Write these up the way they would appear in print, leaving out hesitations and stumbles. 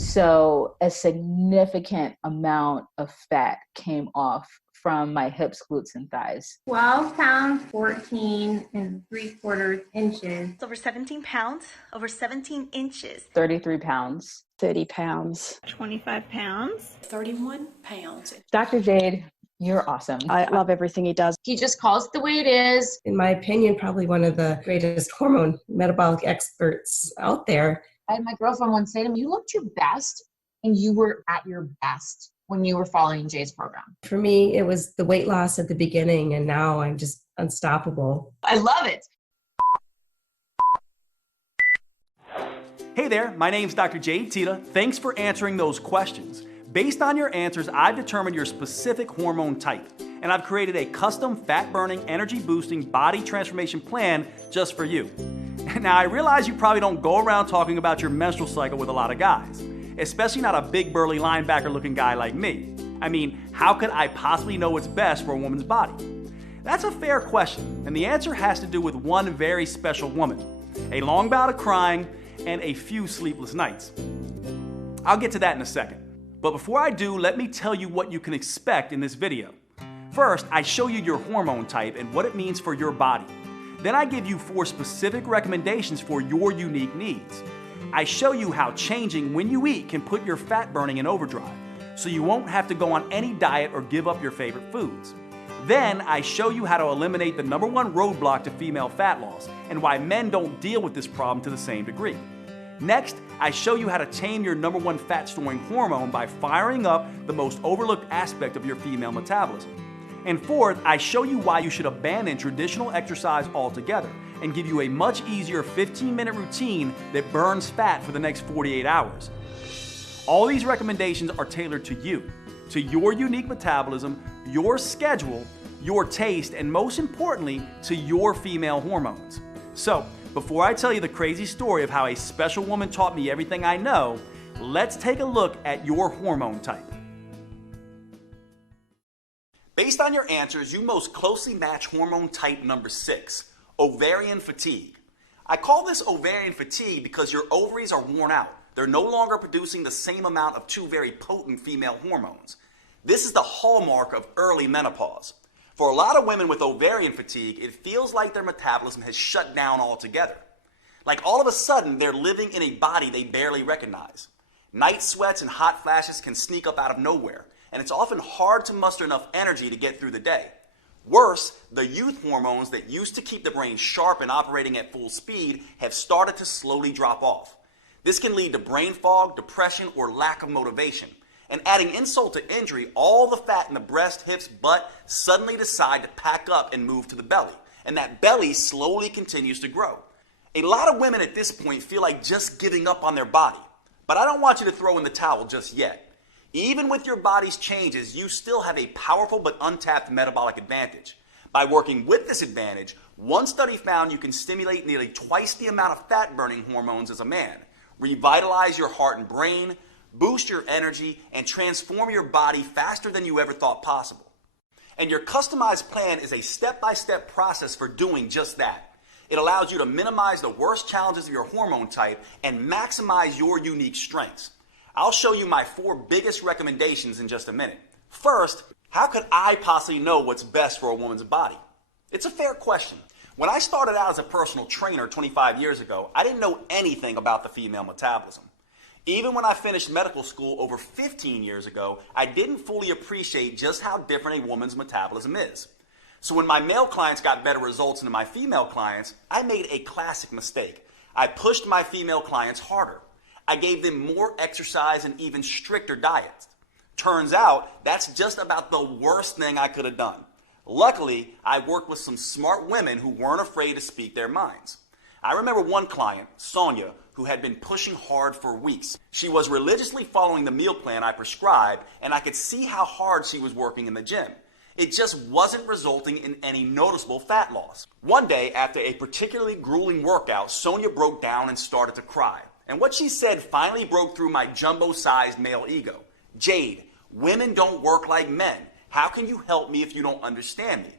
So a significant amount of fat came off from my hips, glutes, and thighs. 12 pounds, 14 and 3/4 inches. Over 17 pounds, over 17 inches. 33 pounds. 30 pounds. 25 pounds. 31 pounds. Dr. Jade, you're awesome. I love everything he does. He just calls it the way it is. In my opinion, probably one of the greatest hormone metabolic experts out there. I had my girlfriend once say to me, you looked your best and you were at your best when you were following Jay's program. For me, it was the weight loss at the beginning, and now I'm just unstoppable. I love it. Hey there, my name's Dr. Jade Tita. Thanks for answering those questions. Based on your answers, I've determined your specific hormone type, and I've created a custom fat-burning, energy-boosting body transformation plan just for you. Now, I realize you probably don't go around talking about your menstrual cycle with a lot of guys, especially not a big burly linebacker-looking guy like me. I mean, how could I possibly know what's best for a woman's body? That's a fair question, and the answer has to do with one very special woman, a long bout of crying, and a few sleepless nights. I'll get to that in a second. But before I do, let me tell you what you can expect in this video. First, I show you your hormone type and what it means for your body. Then I give you 4 specific recommendations for your unique needs. I show you how changing when you eat can put your fat burning in overdrive, so you won't have to go on any diet or give up your favorite foods. Then I show you how to eliminate the #1 roadblock to female fat loss and why men don't deal with this problem to the same degree. Next, I show you how to tame your #1 fat storing hormone by firing up the most overlooked aspect of your female metabolism. And fourth, I show you why you should abandon traditional exercise altogether and give you a much easier 15-minute routine that burns fat for the next 48 hours. All these recommendations are tailored to you, to your unique metabolism, your schedule, your taste, and most importantly, to your female hormones. So, before I tell you the crazy story of how a special woman taught me everything I know, let's take a look at your hormone type. Based on your answers, you most closely match hormone type number 6, ovarian fatigue. I call this ovarian fatigue because your ovaries are worn out. They're no longer producing the same amount of 2 very potent female hormones. This is the hallmark of early menopause. For a lot of women with ovarian fatigue, it feels like their metabolism has shut down altogether. Like all of a sudden, they're living in a body they barely recognize. Night sweats and hot flashes can sneak up out of nowhere, and it's often hard to muster enough energy to get through the day. Worse, the youth hormones that used to keep the brain sharp and operating at full speed have started to slowly drop off. This can lead to brain fog, depression, or lack of motivation. And adding insult to injury, all the fat in the breast, hips, butt suddenly decide to pack up and move to the belly. And that belly slowly continues to grow. A lot of women at this point feel like just giving up on their body. But I don't want you to throw in the towel just yet. Even with your body's changes, you still have a powerful but untapped metabolic advantage. By working with this advantage, one study found you can stimulate nearly twice the amount of fat-burning hormones as a man, revitalize your heart and brain, boost your energy, and transform your body faster than you ever thought possible. And your customized plan is a step-by-step process for doing just that. It allows you to minimize the worst challenges of your hormone type and maximize your unique strengths. I'll show you my 4 biggest recommendations in just a minute. First, how could I possibly know what's best for a woman's body? It's a fair question. When I started out as a personal trainer 25 years ago, I didn't know anything about the female metabolism. Even when I finished medical school over 15 years ago, I didn't fully appreciate just how different a woman's metabolism is. So when my male clients got better results than my female clients, I made a classic mistake. I pushed my female clients harder. I gave them more exercise and even stricter diets. Turns out, that's just about the worst thing I could have done. Luckily, I worked with some smart women who weren't afraid to speak their minds. I remember one client, Sonia, who had been pushing hard for weeks. She was religiously following the meal plan I prescribed, and I could see how hard she was working in the gym. It just wasn't resulting in any noticeable fat loss. One day, after a particularly grueling workout, Sonia broke down and started to cry. And what she said finally broke through my jumbo-sized male ego. Jade, women don't work like men. How can you help me if you don't understand me?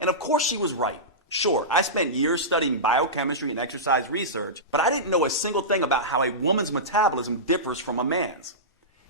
And of course she was right. Sure, I spent years studying biochemistry and exercise research, but I didn't know a single thing about how a woman's metabolism differs from a man's.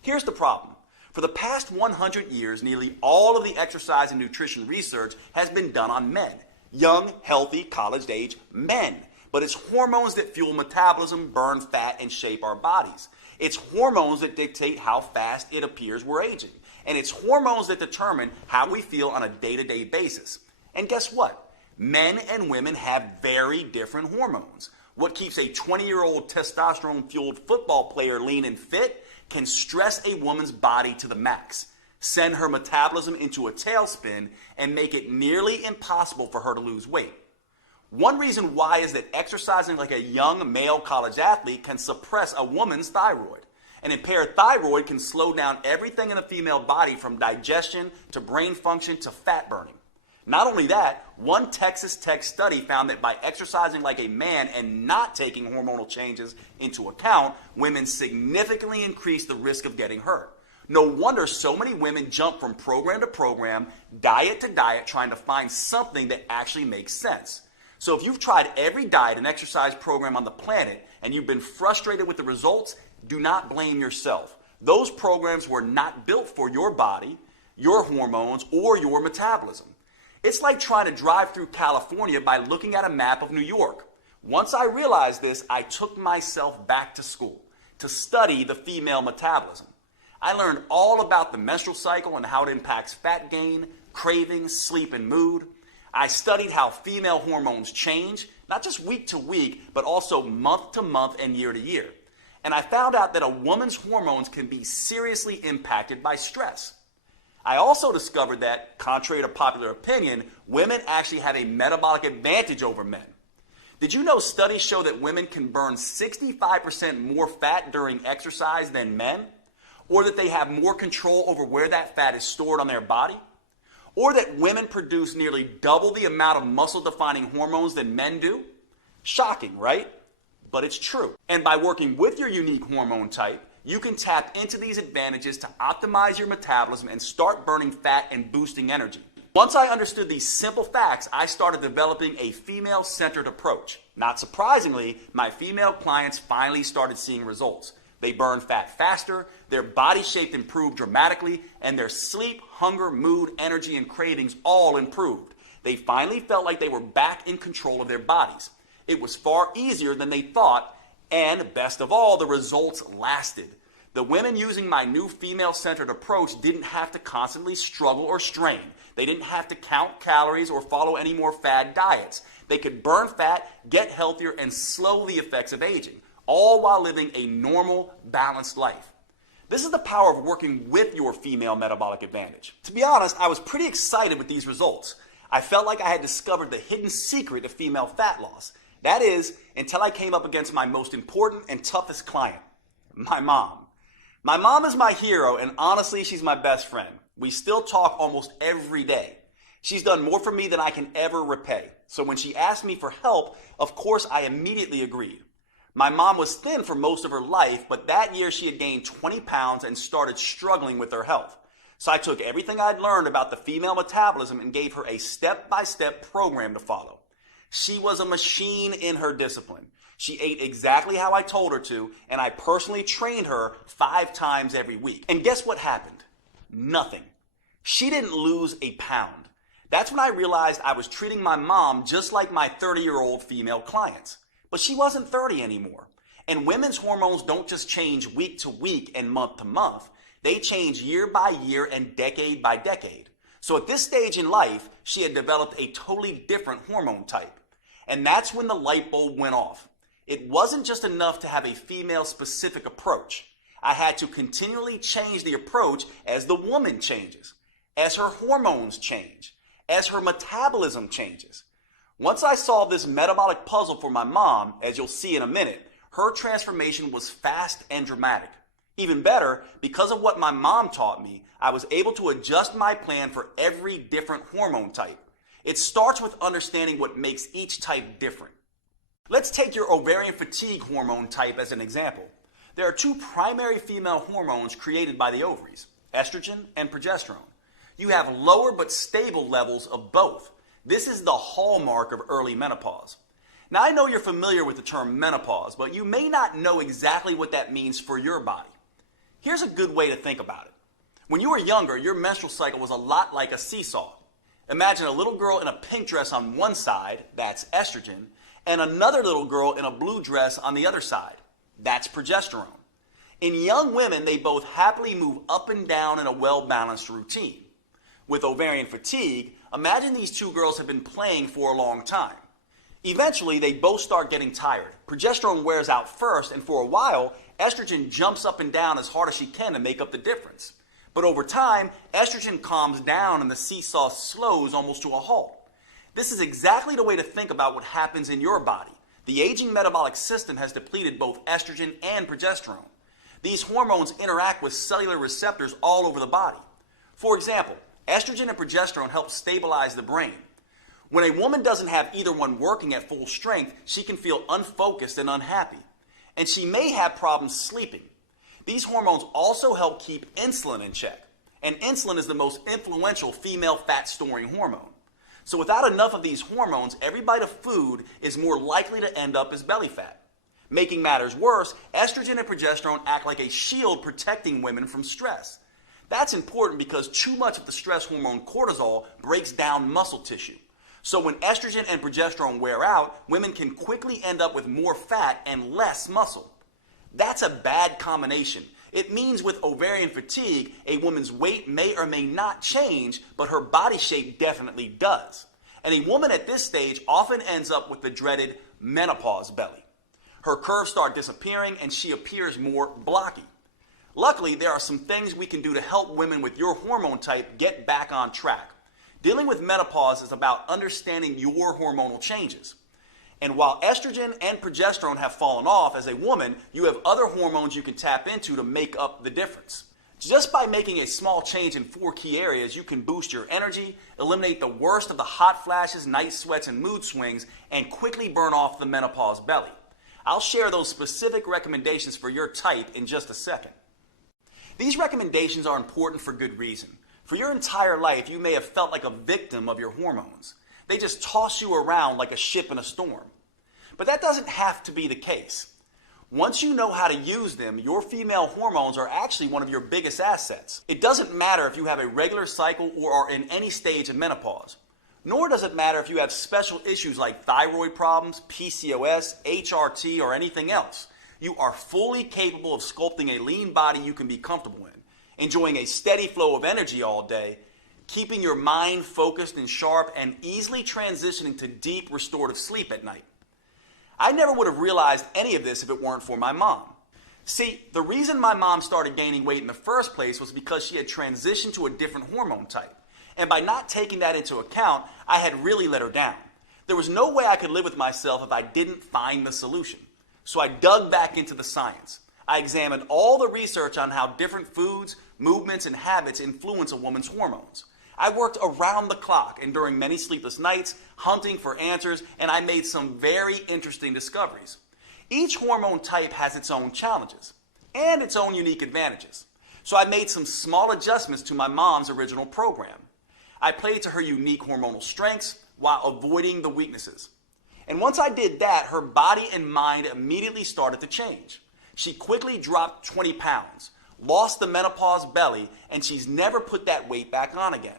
Here's the problem. For the past 100 years, nearly all of the exercise and nutrition research has been done on men. Young, healthy, college-age men. But it's hormones that fuel metabolism, burn fat, and shape our bodies. It's hormones that dictate how fast it appears we're aging. And it's hormones that determine how we feel on a day-to-day basis. And guess what? Men and women have very different hormones. What keeps a 20-year-old testosterone-fueled football player lean and fit can stress a woman's body to the max, send her metabolism into a tailspin, and make it nearly impossible for her to lose weight. One reason why is that exercising like a young male college athlete can suppress a woman's thyroid. An impaired thyroid can slow down everything in the female body from digestion to brain function to fat burning. Not only that, one Texas Tech study found that by exercising like a man and not taking hormonal changes into account, women significantly increase the risk of getting hurt. No wonder so many women jump from program to program, diet to diet, trying to find something that actually makes sense. So if you've tried every diet and exercise program on the planet and you've been frustrated with the results, do not blame yourself. Those programs were not built for your body, your hormones, or your metabolism. It's like trying to drive through California by looking at a map of New York. Once I realized this, I took myself back to school to study the female metabolism. I learned all about the menstrual cycle and how it impacts fat gain, cravings, sleep, and mood. I studied how female hormones change, not just week to week, but also month to month and year to year. And I found out that a woman's hormones can be seriously impacted by stress. I also discovered that, contrary to popular opinion, women actually have a metabolic advantage over men. Did you know studies show that women can burn 65% more fat during exercise than men? Or that they have more control over where that fat is stored on their body? Or that women produce nearly double the amount of muscle-defining hormones than men do? Shocking, right? But it's true. And by working with your unique hormone type, you can tap into these advantages to optimize your metabolism and start burning fat and boosting energy. Once I understood these simple facts, I started developing a female-centered approach. Not surprisingly, my female clients finally started seeing results. They burned fat faster, their body shape improved dramatically, and their sleep, hunger, mood, energy, and cravings all improved. They finally felt like they were back in control of their bodies. It was far easier than they thought, and best of all, the results lasted. The women using my new female-centered approach didn't have to constantly struggle or strain. They didn't have to count calories or follow any more fad diets. They could burn fat, get healthier, and slow the effects of aging, all while living a normal, balanced life. This is the power of working with your female metabolic advantage. To be honest, I was pretty excited with these results. I felt like I had discovered the hidden secret of female fat loss. That is, until I came up against my most important and toughest client, my mom. My mom is my hero, and honestly, she's my best friend. We still talk almost every day. She's done more for me than I can ever repay. So when she asked me for help, of course, I immediately agreed. My mom was thin for most of her life, but that year she had gained 20 pounds and started struggling with her health. So I took everything I'd learned about the female metabolism and gave her a step-by-step program to follow. She was a machine in her discipline. She ate exactly how I told her to, and I personally trained her 5 times every week. And guess what happened? Nothing. She didn't lose a pound. That's when I realized I was treating my mom just like my 30-year-old female clients. But she wasn't 30 anymore. And women's hormones don't just change week to week and month to month. They change year by year and decade by decade. So at this stage in life, she had developed a totally different hormone type. And that's when the light bulb went off. It wasn't just enough to have a female-specific approach. I had to continually change the approach as the woman changes, as her hormones change, as her metabolism changes. Once I solved this metabolic puzzle for my mom, as you'll see in a minute, her transformation was fast and dramatic. Even better, because of what my mom taught me, I was able to adjust my plan for every different hormone type. It starts with understanding what makes each type different. Let's take your ovarian fatigue hormone type as an example. There are 2 primary female hormones created by the ovaries, estrogen and progesterone. You have lower but stable levels of both. This is the hallmark of early menopause. Now, I know you're familiar with the term menopause, but you may not know exactly what that means for your body. Here's a good way to think about it. When you were younger, your menstrual cycle was a lot like a seesaw. Imagine a little girl in a pink dress on one side, that's estrogen, and another little girl in a blue dress on the other side, that's progesterone. In young women, they both happily move up and down in a well-balanced routine. With ovarian fatigue, imagine these two girls have been playing for a long time. Eventually, they both start getting tired. Progesterone wears out first, and for a while, estrogen jumps up and down as hard as she can to make up the difference. But over time, estrogen calms down and the seesaw slows almost to a halt. This is exactly the way to think about what happens in your body. The aging metabolic system has depleted both estrogen and progesterone. These hormones interact with cellular receptors all over the body. For example, estrogen and progesterone help stabilize the brain. When a woman doesn't have either one working at full strength, she can feel unfocused and unhappy. And she may have problems sleeping. These hormones also help keep insulin in check. And insulin is the most influential female fat-storing hormone. So without enough of these hormones, every bite of food is more likely to end up as belly fat. Making matters worse, estrogen and progesterone act like a shield protecting women from stress. That's important because too much of the stress hormone cortisol breaks down muscle tissue. So when estrogen and progesterone wear out, women can quickly end up with more fat and less muscle. That's a bad combination. It means with ovarian fatigue, a woman's weight may or may not change, but her body shape definitely does. And a woman at this stage often ends up with the dreaded menopause belly. Her curves start disappearing and she appears more blocky. Luckily, there are some things we can do to help women with your hormone type get back on track. Dealing with menopause is about understanding your hormonal changes. And while estrogen and progesterone have fallen off as a woman, you have other hormones you can tap into to make up the difference. Just by making a small change in 4 key areas, you can boost your energy, eliminate the worst of the hot flashes, night sweats, and mood swings, and quickly burn off the menopause belly. I'll share those specific recommendations for your type in just a second. These recommendations are important for good reason. For your entire life, you may have felt like a victim of your hormones. They just toss you around like a ship in a storm. But that doesn't have to be the case. Once you know how to use them, your female hormones are actually one of your biggest assets. It doesn't matter if you have a regular cycle or are in any stage of menopause. Nor does it matter if you have special issues like thyroid problems, PCOS, HRT, or anything else. You are fully capable of sculpting a lean body you can be comfortable in, enjoying a steady flow of energy all day, keeping your mind focused and sharp, and easily transitioning to deep restorative sleep at night. I never would have realized any of this if it weren't for my mom. See, the reason my mom started gaining weight in the first place was because she had transitioned to a different hormone type. And by not taking that into account, I had really let her down. There was no way I could live with myself if I didn't find the solution. So I dug back into the science. I examined all the research on how different foods, movements, and habits influence a woman's hormones. I worked around the clock and during many sleepless nights, hunting for answers, and I made some very interesting discoveries. Each hormone type has its own challenges and its own unique advantages. So I made some small adjustments to my mom's original program. I played to her unique hormonal strengths while avoiding the weaknesses. And once I did that, her body and mind immediately started to change. She quickly dropped 20 pounds, lost the menopause belly, and she's never put that weight back on again.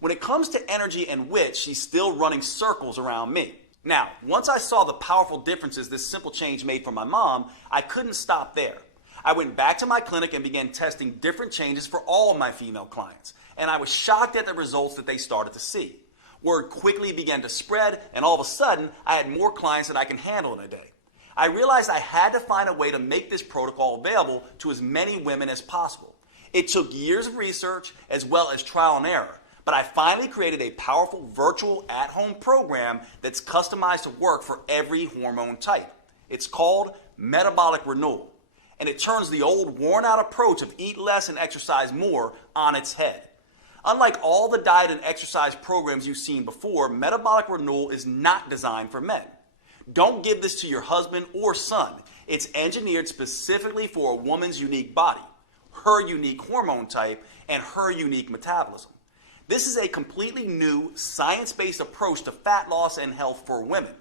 When it comes to energy and wit, she's still running circles around me. Now, once I saw the powerful differences this simple change made for my mom, I couldn't stop there. I went back to my clinic and began testing different changes for all of my female clients, and I was shocked at the results that they started to see. Word quickly began to spread, and all of a sudden, I had more clients than I can handle in a day. I realized I had to find a way to make this protocol available to as many women as possible. It took years of research as well as trial and error, but I finally created a powerful virtual at-home program that's customized to work for every hormone type. It's called Metabolic Renewal, and it turns the old worn-out approach of eat less and exercise more on its head. Unlike all the diet and exercise programs you've seen before, Metabolic Renewal is not designed for men. Don't give this to your husband or son. It's engineered specifically for a woman's unique body, her unique hormone type, and her unique metabolism. This is a completely new, science-based approach to fat loss and health for women.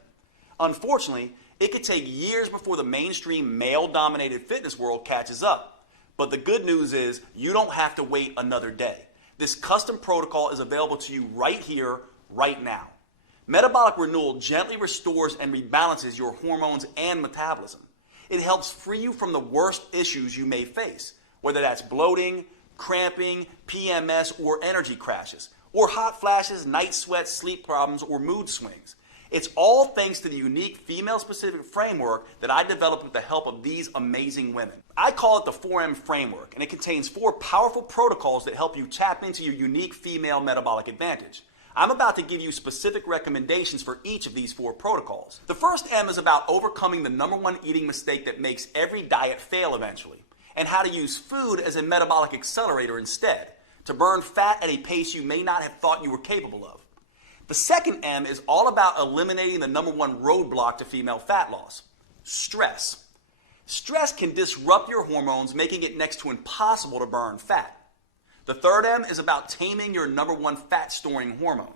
Unfortunately, it could take years before the mainstream male-dominated fitness world catches up. But the good news is you don't have to wait another day. This custom protocol is available to you right here, right now. Metabolic Renewal gently restores and rebalances your hormones and metabolism. It helps free you from the worst issues you may face, whether that's bloating, cramping, PMS, or energy crashes, or hot flashes, night sweats, sleep problems, or mood swings. It's all thanks to the unique female-specific framework that I developed with the help of these amazing women. I call it the 4M framework, and it contains 4 powerful protocols that help you tap into your unique female metabolic advantage. I'm about to give you specific recommendations for each of these 4 protocols. The first M is about overcoming the #1 eating mistake that makes every diet fail eventually, and how to use food as a metabolic accelerator instead, to burn fat at a pace you may not have thought you were capable of. The second M is all about eliminating the #1 roadblock to female fat loss: stress. Stress can disrupt your hormones, making it next to impossible to burn fat. The third M is about taming your #1 fat-storing hormone,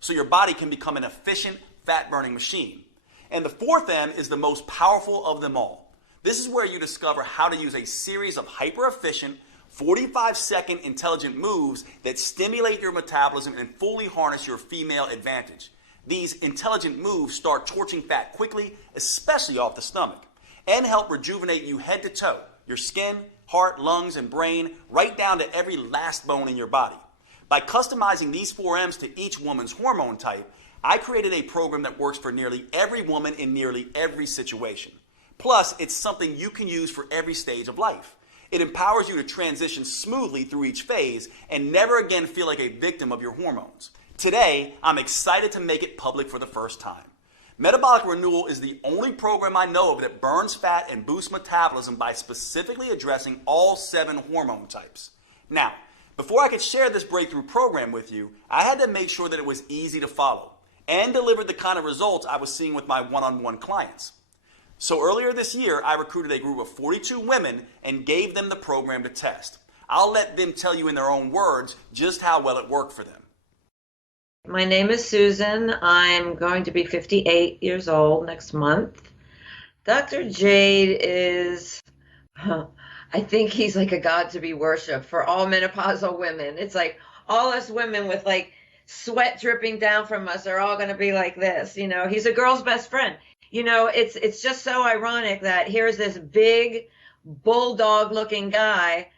so your body can become an efficient fat-burning machine. And the fourth M is the most powerful of them all. This is where you discover how to use a series of hyper-efficient, 45-second intelligent moves that stimulate your metabolism and fully harness your female advantage. These intelligent moves start torching fat quickly, especially off the stomach, and help rejuvenate you head to toe, your skin, heart, lungs, and brain, right down to every last bone in your body. By customizing these 4 M's to each woman's hormone type, I created a program that works for nearly every woman in nearly every situation. Plus, it's something you can use for every stage of life. It empowers you to transition smoothly through each phase and never again feel like a victim of your hormones. Today, I'm excited to make it public for the first time. Metabolic Renewal is the only program I know of that burns fat and boosts metabolism by specifically addressing all 7 hormone types. Now, before I could share this breakthrough program with you, I had to make sure that it was easy to follow and delivered the kind of results I was seeing with my one-on-one clients. So earlier this year, I recruited a group of 42 women and gave them the program to test. I'll let them tell you in their own words just how well it worked for them. My name is Susan. I'm going to be 58 years old next month. Dr. Jade is, I think he's like a god to be worshipped for all menopausal women. It's like all us women with like sweat dripping down from us are all going to be like this. You know, he's a girl's best friend. You know, it's just so ironic that here's this big bulldog looking guy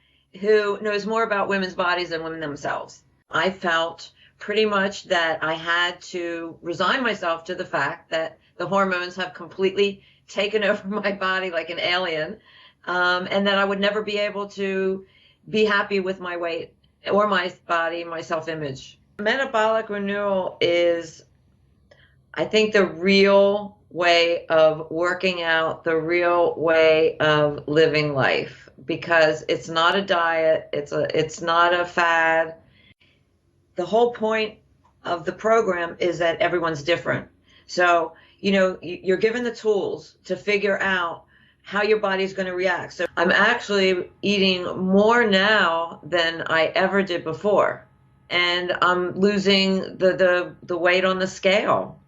who knows more about women's bodies than women themselves. I felt pretty much that I had to resign myself to the fact that the hormones have completely taken over my body like an alien, and that I would never be able to be happy with my weight or my body, my self-image. Metabolic Renewal is, I think, the real way of working out, the real way of living life, because it's not a diet, it's not a fad. The whole point of the program is that everyone's different. So, you know, you're given the tools to figure out how your body's going to react. So I'm actually eating more now than I ever did before, and I'm losing the weight on the scale.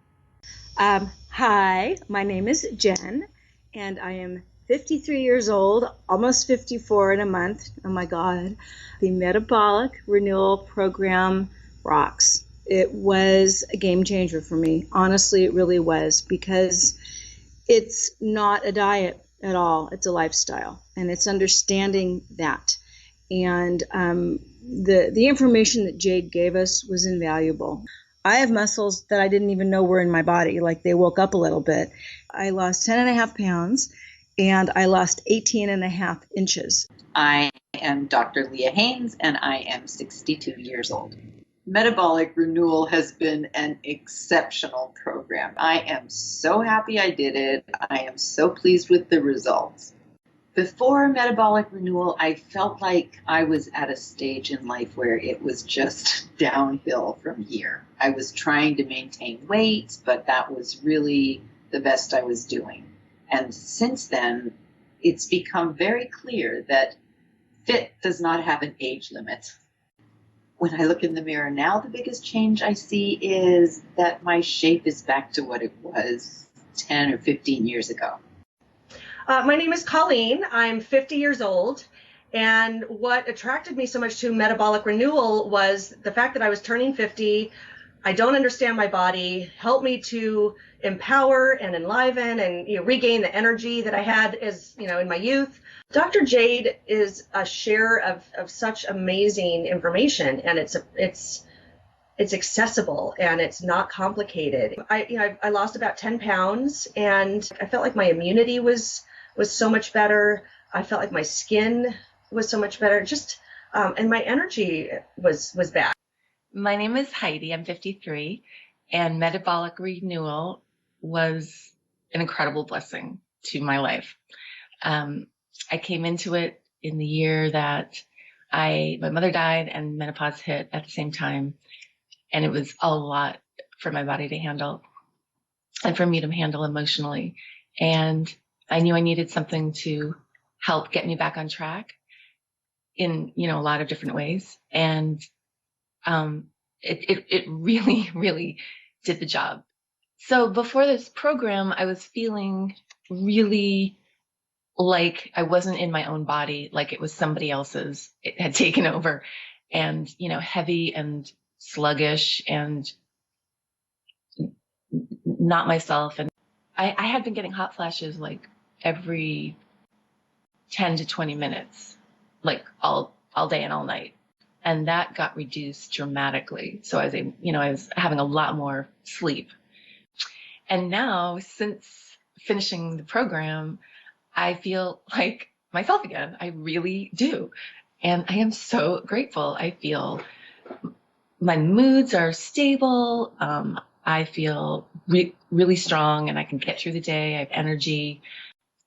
Hi, my name is Jen, and I am 53 years old, almost 54 in a month. Oh my God. The Metabolic Renewal Program rocks. It was a game changer for me. Honestly, it really was, because it's not a diet at all. It's a lifestyle, and it's understanding that. And the information that Jade gave us was invaluable. I have muscles that I didn't even know were in my body, like they woke up a little bit. I lost 10.5 pounds, and I lost 18.5 inches. I am Dr. Leah Haynes, and I am 62 years old. Metabolic Renewal has been an exceptional program. I am so happy I did it. I am so pleased with the results. Before Metabolic Renewal, I felt like I was at a stage in life where it was just downhill from here. I was trying to maintain weight, but that was really the best I was doing. And since then, it's become very clear that fit does not have an age limit. When I look in the mirror now, the biggest change I see is that my shape is back to what it was 10 or 15 years ago. My name is Colleen. I'm 50 years old. And what attracted me so much to metabolic renewal was the fact that I was turning 50. I don't understand my body. Help me to empower and enliven and regain the energy that I had as in my youth. Dr. Jade is a share of such amazing information, and it's accessible and it's not complicated. I lost about 10 pounds, and I felt like my immunity was so much better. I felt like my skin was so much better. And my energy was back. My name is Heidi. I'm 53, and metabolic renewal was an incredible blessing to my life. I came into it in the year that my mother died and menopause hit at the same time, and it was a lot for my body to handle and for me to handle emotionally. And I knew I needed something to help get me back on track in a lot of different ways. And it really, really did the job. So before this program, I was feeling really like I wasn't in my own body, like it was somebody else's. It had taken over, and heavy and sluggish and not myself. And I had been getting hot flashes like every 10 to 20 minutes, like all day and all night. And that got reduced dramatically. So I was having a lot more sleep. And now, since finishing the program, I feel like myself again. I really do. And I am so grateful. I feel my moods are stable. I feel really strong, and I can get through the day. I have energy.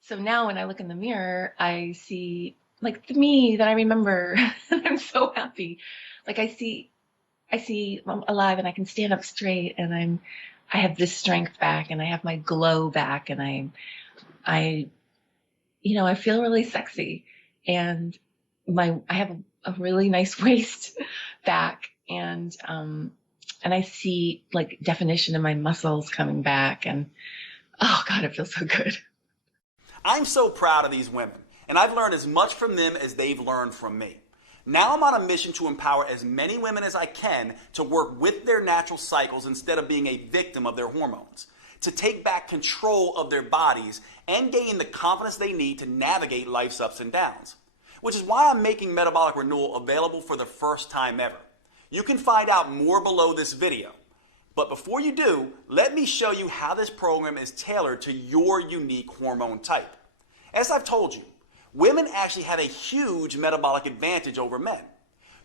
So now when I look in the mirror, I see like the me that I remember. And I'm so happy. Like I see I'm alive, and I can stand up straight, and I have this strength back, and I have my glow back, and I feel really sexy, and I have a really nice waist back, and I see like definition in my muscles coming back, and oh God, it feels so good. I'm so proud of these women, and I've learned as much from them as they've learned from me. Now I'm on a mission to empower as many women as I can to work with their natural cycles instead of being a victim of their hormones, to take back control of their bodies and gain the confidence they need to navigate life's ups and downs. Which is why I'm making Metabolic Renewal available for the first time ever. You can find out more below this video. But before you do, let me show you how this program is tailored to your unique hormone type. As I've told you, women actually have a huge metabolic advantage over men.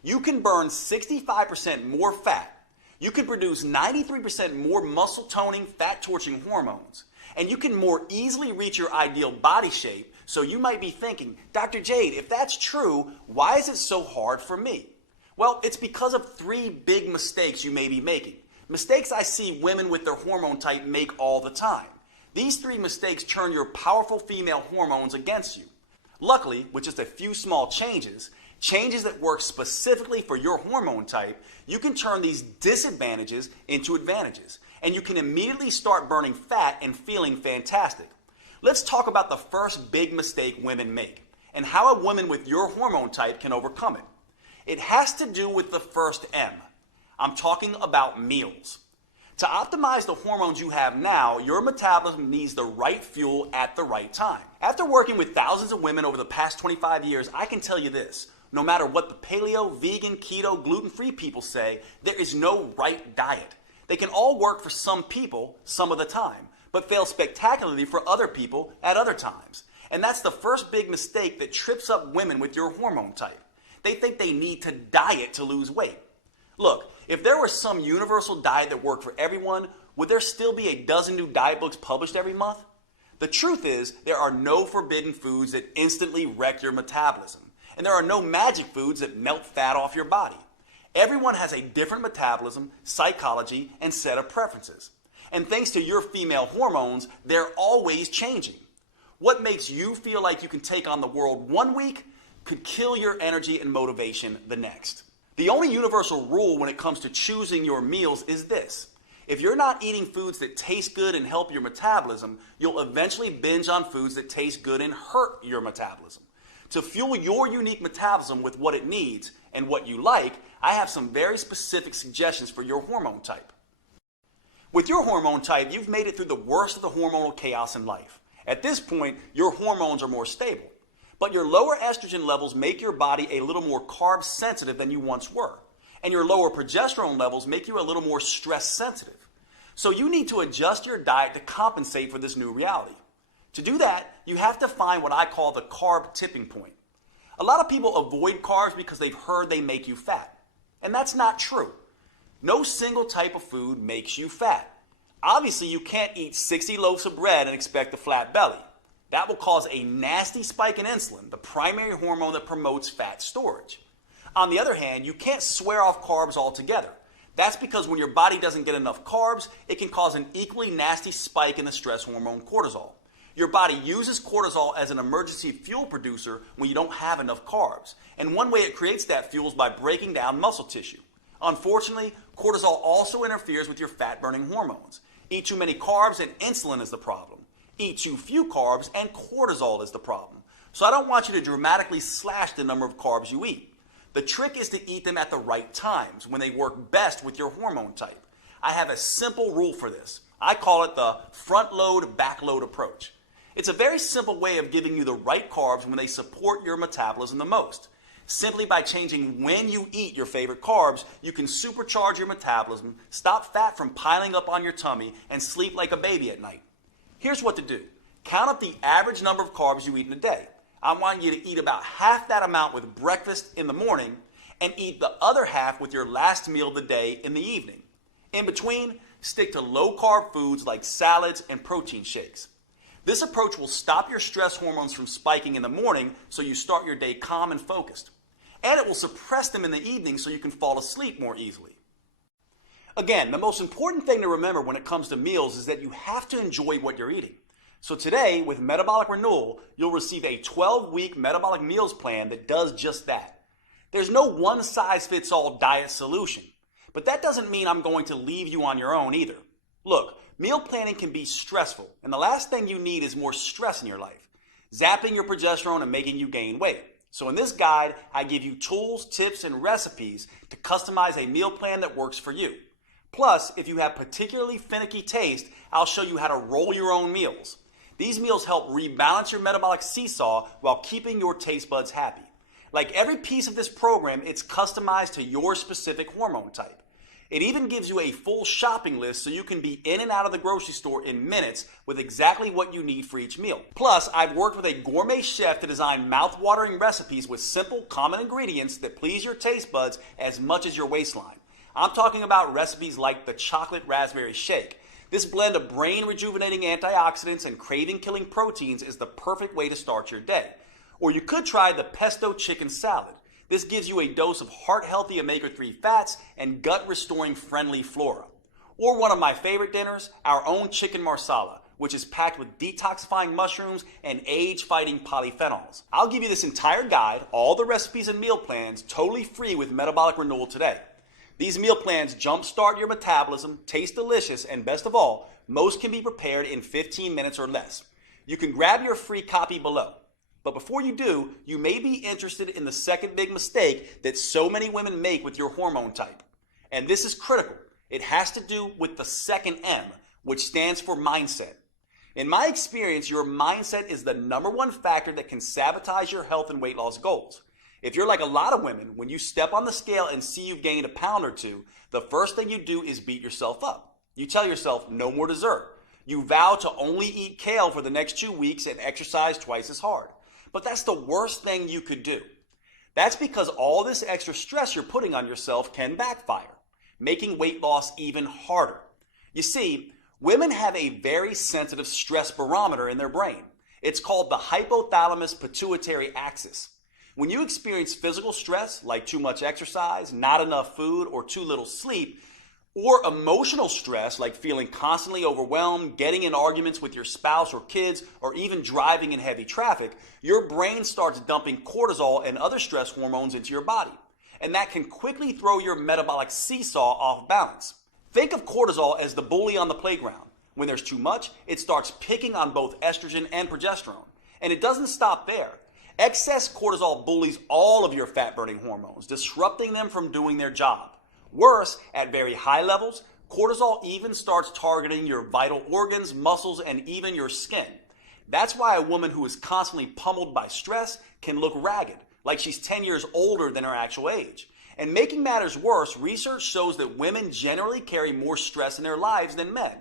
You can burn 65% more fat. You can produce 93% more muscle toning, fat torching hormones. And you can more easily reach your ideal body shape. So you might be thinking, Dr. Jade, if that's true, why is it so hard for me? Well, it's because of 3 big mistakes you may be making. Mistakes I see women with their hormone type make all the time. These 3 mistakes turn your powerful female hormones against you. Luckily, with just a few small changes that work specifically for your hormone type, you can turn these disadvantages into advantages. And you can immediately start burning fat and feeling fantastic. Let's talk about the first big mistake women make and how a woman with your hormone type can overcome it. It has to do with the first M. I'm talking about meals. To optimize the hormones you have now, your metabolism needs the right fuel at the right time. After working with thousands of women over the past 25 years, I can tell you this. No matter what the paleo, vegan, keto, gluten-free people say, there is no right diet. They can all work for some people some of the time, but fail spectacularly for other people at other times. And that's the first big mistake that trips up women with your hormone type. They think they need to diet to lose weight. Look, if there was some universal diet that worked for everyone, would there still be a dozen new diet books published every month? The truth is, there are no forbidden foods that instantly wreck your metabolism. And there are no magic foods that melt fat off your body. Everyone has a different metabolism, psychology, and set of preferences. And thanks to your female hormones, they're always changing. What makes you feel like you can take on the world one week could kill your energy and motivation the next. The only universal rule when it comes to choosing your meals is this. If you're not eating foods that taste good and help your metabolism, you'll eventually binge on foods that taste good and hurt your metabolism. To fuel your unique metabolism with what it needs and what you like, I have some very specific suggestions for your hormone type. With your hormone type, you've made it through the worst of the hormonal chaos in life. At this point, your hormones are more stable. But your lower estrogen levels make your body a little more carb sensitive than you once were. And your lower progesterone levels make you a little more stress sensitive. So you need to adjust your diet to compensate for this new reality. To do that, you have to find what I call the carb tipping point. A lot of people avoid carbs because they've heard they make you fat. And that's not true. No single type of food makes you fat. Obviously, you can't eat 60 loaves of bread and expect a flat belly. That will cause a nasty spike in insulin, the primary hormone that promotes fat storage. On the other hand, you can't swear off carbs altogether. That's because when your body doesn't get enough carbs, it can cause an equally nasty spike in the stress hormone cortisol. Your body uses cortisol as an emergency fuel producer when you don't have enough carbs. And one way it creates that fuel is by breaking down muscle tissue. Unfortunately, cortisol also interferes with your fat-burning hormones. Eat too many carbs and insulin is the problem. Eat too few carbs and cortisol is the problem. So I don't want you to dramatically slash the number of carbs you eat. The trick is to eat them at the right times when they work best with your hormone type. I have a simple rule for this. I call it the front load, back load approach. It's a very simple way of giving you the right carbs when they support your metabolism the most. Simply by changing when you eat your favorite carbs, you can supercharge your metabolism, stop fat from piling up on your tummy, and sleep like a baby at night. Here's what to do. Count up the average number of carbs you eat in a day. I want you to eat about half that amount with breakfast in the morning and eat the other half with your last meal of the day in the evening. In between, stick to low-carb foods like salads and protein shakes. This approach will stop your stress hormones from spiking in the morning so you start your day calm and focused. And it will suppress them in the evening so you can fall asleep more easily. Again, the most important thing to remember when it comes to meals is that you have to enjoy what you're eating. So today, with Metabolic Renewal, you'll receive a 12-week metabolic meals plan that does just that. There's no one-size-fits-all diet solution, but that doesn't mean I'm going to leave you on your own either. Look, meal planning can be stressful, and the last thing you need is more stress in your life, zapping your progesterone and making you gain weight. So in this guide, I give you tools, tips, and recipes to customize a meal plan that works for you. Plus, if you have particularly finicky taste, I'll show you how to roll your own meals. These meals help rebalance your metabolic seesaw while keeping your taste buds happy. Like every piece of this program, it's customized to your specific hormone type. It even gives you a full shopping list so you can be in and out of the grocery store in minutes with exactly what you need for each meal. Plus, I've worked with a gourmet chef to design mouth-watering recipes with simple, common ingredients that please your taste buds as much as your waistline. I'm talking about recipes like the chocolate raspberry shake. This blend of brain-rejuvenating antioxidants and craving-killing proteins is the perfect way to start your day. Or you could try the pesto chicken salad. This gives you a dose of heart-healthy omega-3 fats and gut-restoring friendly flora. Or one of my favorite dinners, our own chicken marsala, which is packed with detoxifying mushrooms and age-fighting polyphenols. I'll give you this entire guide, all the recipes and meal plans, totally free with Metabolic Renewal today. These meal plans jumpstart your metabolism, taste delicious, and best of all, most can be prepared in 15 minutes or less. You can grab your free copy below. But before you do, you may be interested in the second big mistake that so many women make with your hormone type. And this is critical. It has to do with the second M, which stands for mindset. In my experience, your mindset is the #1 factor that can sabotage your health and weight loss goals. If you're like a lot of women, when you step on the scale and see you've gained a pound or two, the first thing you do is beat yourself up. You tell yourself no more dessert. You vow to only eat kale for the next 2 weeks and exercise twice as hard. But that's the worst thing you could do. That's because all this extra stress you're putting on yourself can backfire, making weight loss even harder. You see, women have a very sensitive stress barometer in their brain. It's called the hypothalamus pituitary axis. When you experience physical stress, like too much exercise, not enough food, or too little sleep, or emotional stress, like feeling constantly overwhelmed, getting in arguments with your spouse or kids, or even driving in heavy traffic, your brain starts dumping cortisol and other stress hormones into your body. and that can quickly throw your metabolic seesaw off balance. Think of cortisol as the bully on the playground. When there's too much, it starts picking on both estrogen and progesterone. And it doesn't stop there. Excess cortisol bullies all of your fat-burning hormones, disrupting them from doing their job. Worse, at very high levels, cortisol even starts targeting your vital organs, muscles, and even your skin. That's why a woman who is constantly pummeled by stress can look ragged, like she's 10 years older than her actual age. And making matters worse, research shows that women generally carry more stress in their lives than men.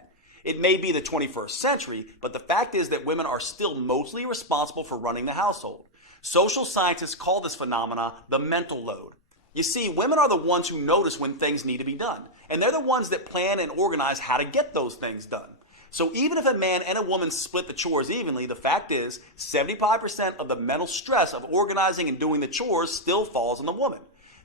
It may be the 21st century, but the fact is that women are still mostly responsible for running the household. Social scientists call this phenomena the mental load. You see, women are the ones who notice when things need to be done, and they're the ones that plan and organize how to get those things done. So even if a man and a woman split the chores evenly, the fact is 75% of the mental stress of organizing and doing the chores still falls on the woman.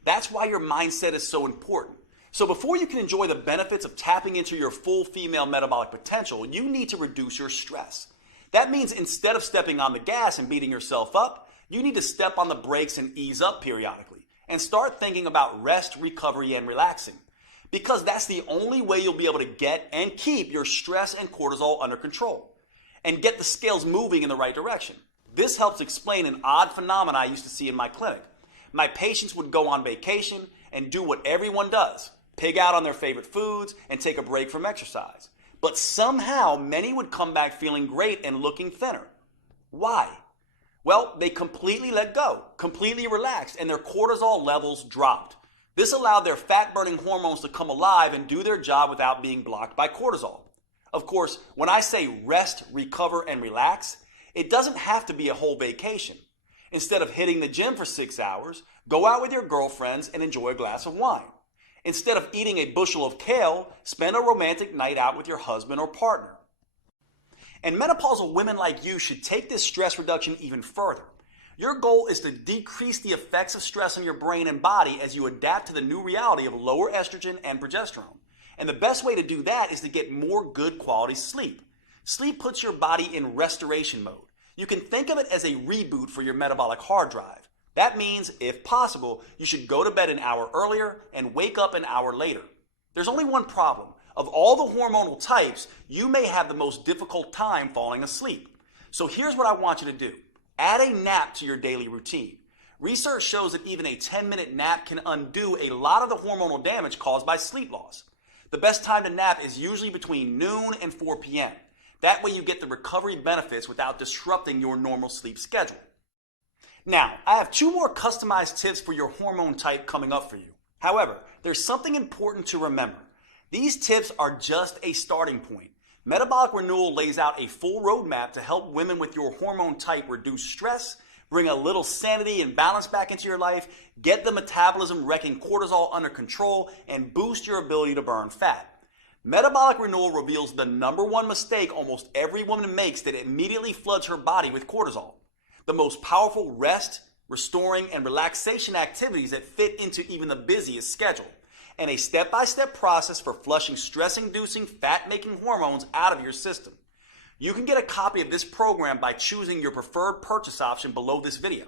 That's why your mindset is so important. So before you can enjoy the benefits of tapping into your full female metabolic potential, you need to reduce your stress. That means instead of stepping on the gas and beating yourself up, you need to step on the brakes and ease up periodically and start thinking about rest, recovery, and relaxing. Because that's the only way you'll be able to get and keep your stress and cortisol under control and get the scales moving in the right direction. This helps explain an odd phenomenon I used to see in my clinic. My patients would go on vacation and do what everyone does, pig out on their favorite foods and take a break from exercise. But somehow many would come back feeling great and looking thinner. Why? Well, they completely let go, completely relaxed, and their cortisol levels dropped. This allowed their fat-burning hormones to come alive and do their job without being blocked by cortisol. Of course, when I say rest, recover, and relax, it doesn't have to be a whole vacation. Instead of hitting the gym for 6 hours, go out with your girlfriends and enjoy a glass of wine. Instead of eating a bushel of kale, spend a romantic night out with your husband or partner. And menopausal women like you should take this stress reduction even further. Your goal is to decrease the effects of stress on your brain and body as you adapt to the new reality of lower estrogen and progesterone. And the best way to do that is to get more good quality sleep. Sleep puts your body in restoration mode. You can think of it as a reboot for your metabolic hard drive. That means, if possible, you should go to bed an hour earlier and wake up an hour later. There's only one problem. Of all the hormonal types, you may have the most difficult time falling asleep. So here's what I want you to do. Add a nap to your daily routine. Research shows that even a 10-minute nap can undo a lot of the hormonal damage caused by sleep loss. The best time to nap is usually between noon and 4 p.m. That way you get the recovery benefits without disrupting your normal sleep schedule. Now, I have 2 more customized tips for your hormone type coming up for you. However, there's something important to remember. These tips are just a starting point. Metabolic Renewal lays out a full roadmap to help women with your hormone type reduce stress, bring a little sanity and balance back into your life, get the metabolism wrecking cortisol under control, and boost your ability to burn fat. Metabolic Renewal reveals the #1 mistake almost every woman makes that immediately floods her body with cortisol. The most powerful rest, restoring, and relaxation activities that fit into even the busiest schedule, and a step-by-step process for flushing stress-inducing, fat-making hormones out of your system. You can get a copy of this program by choosing your preferred purchase option below this video.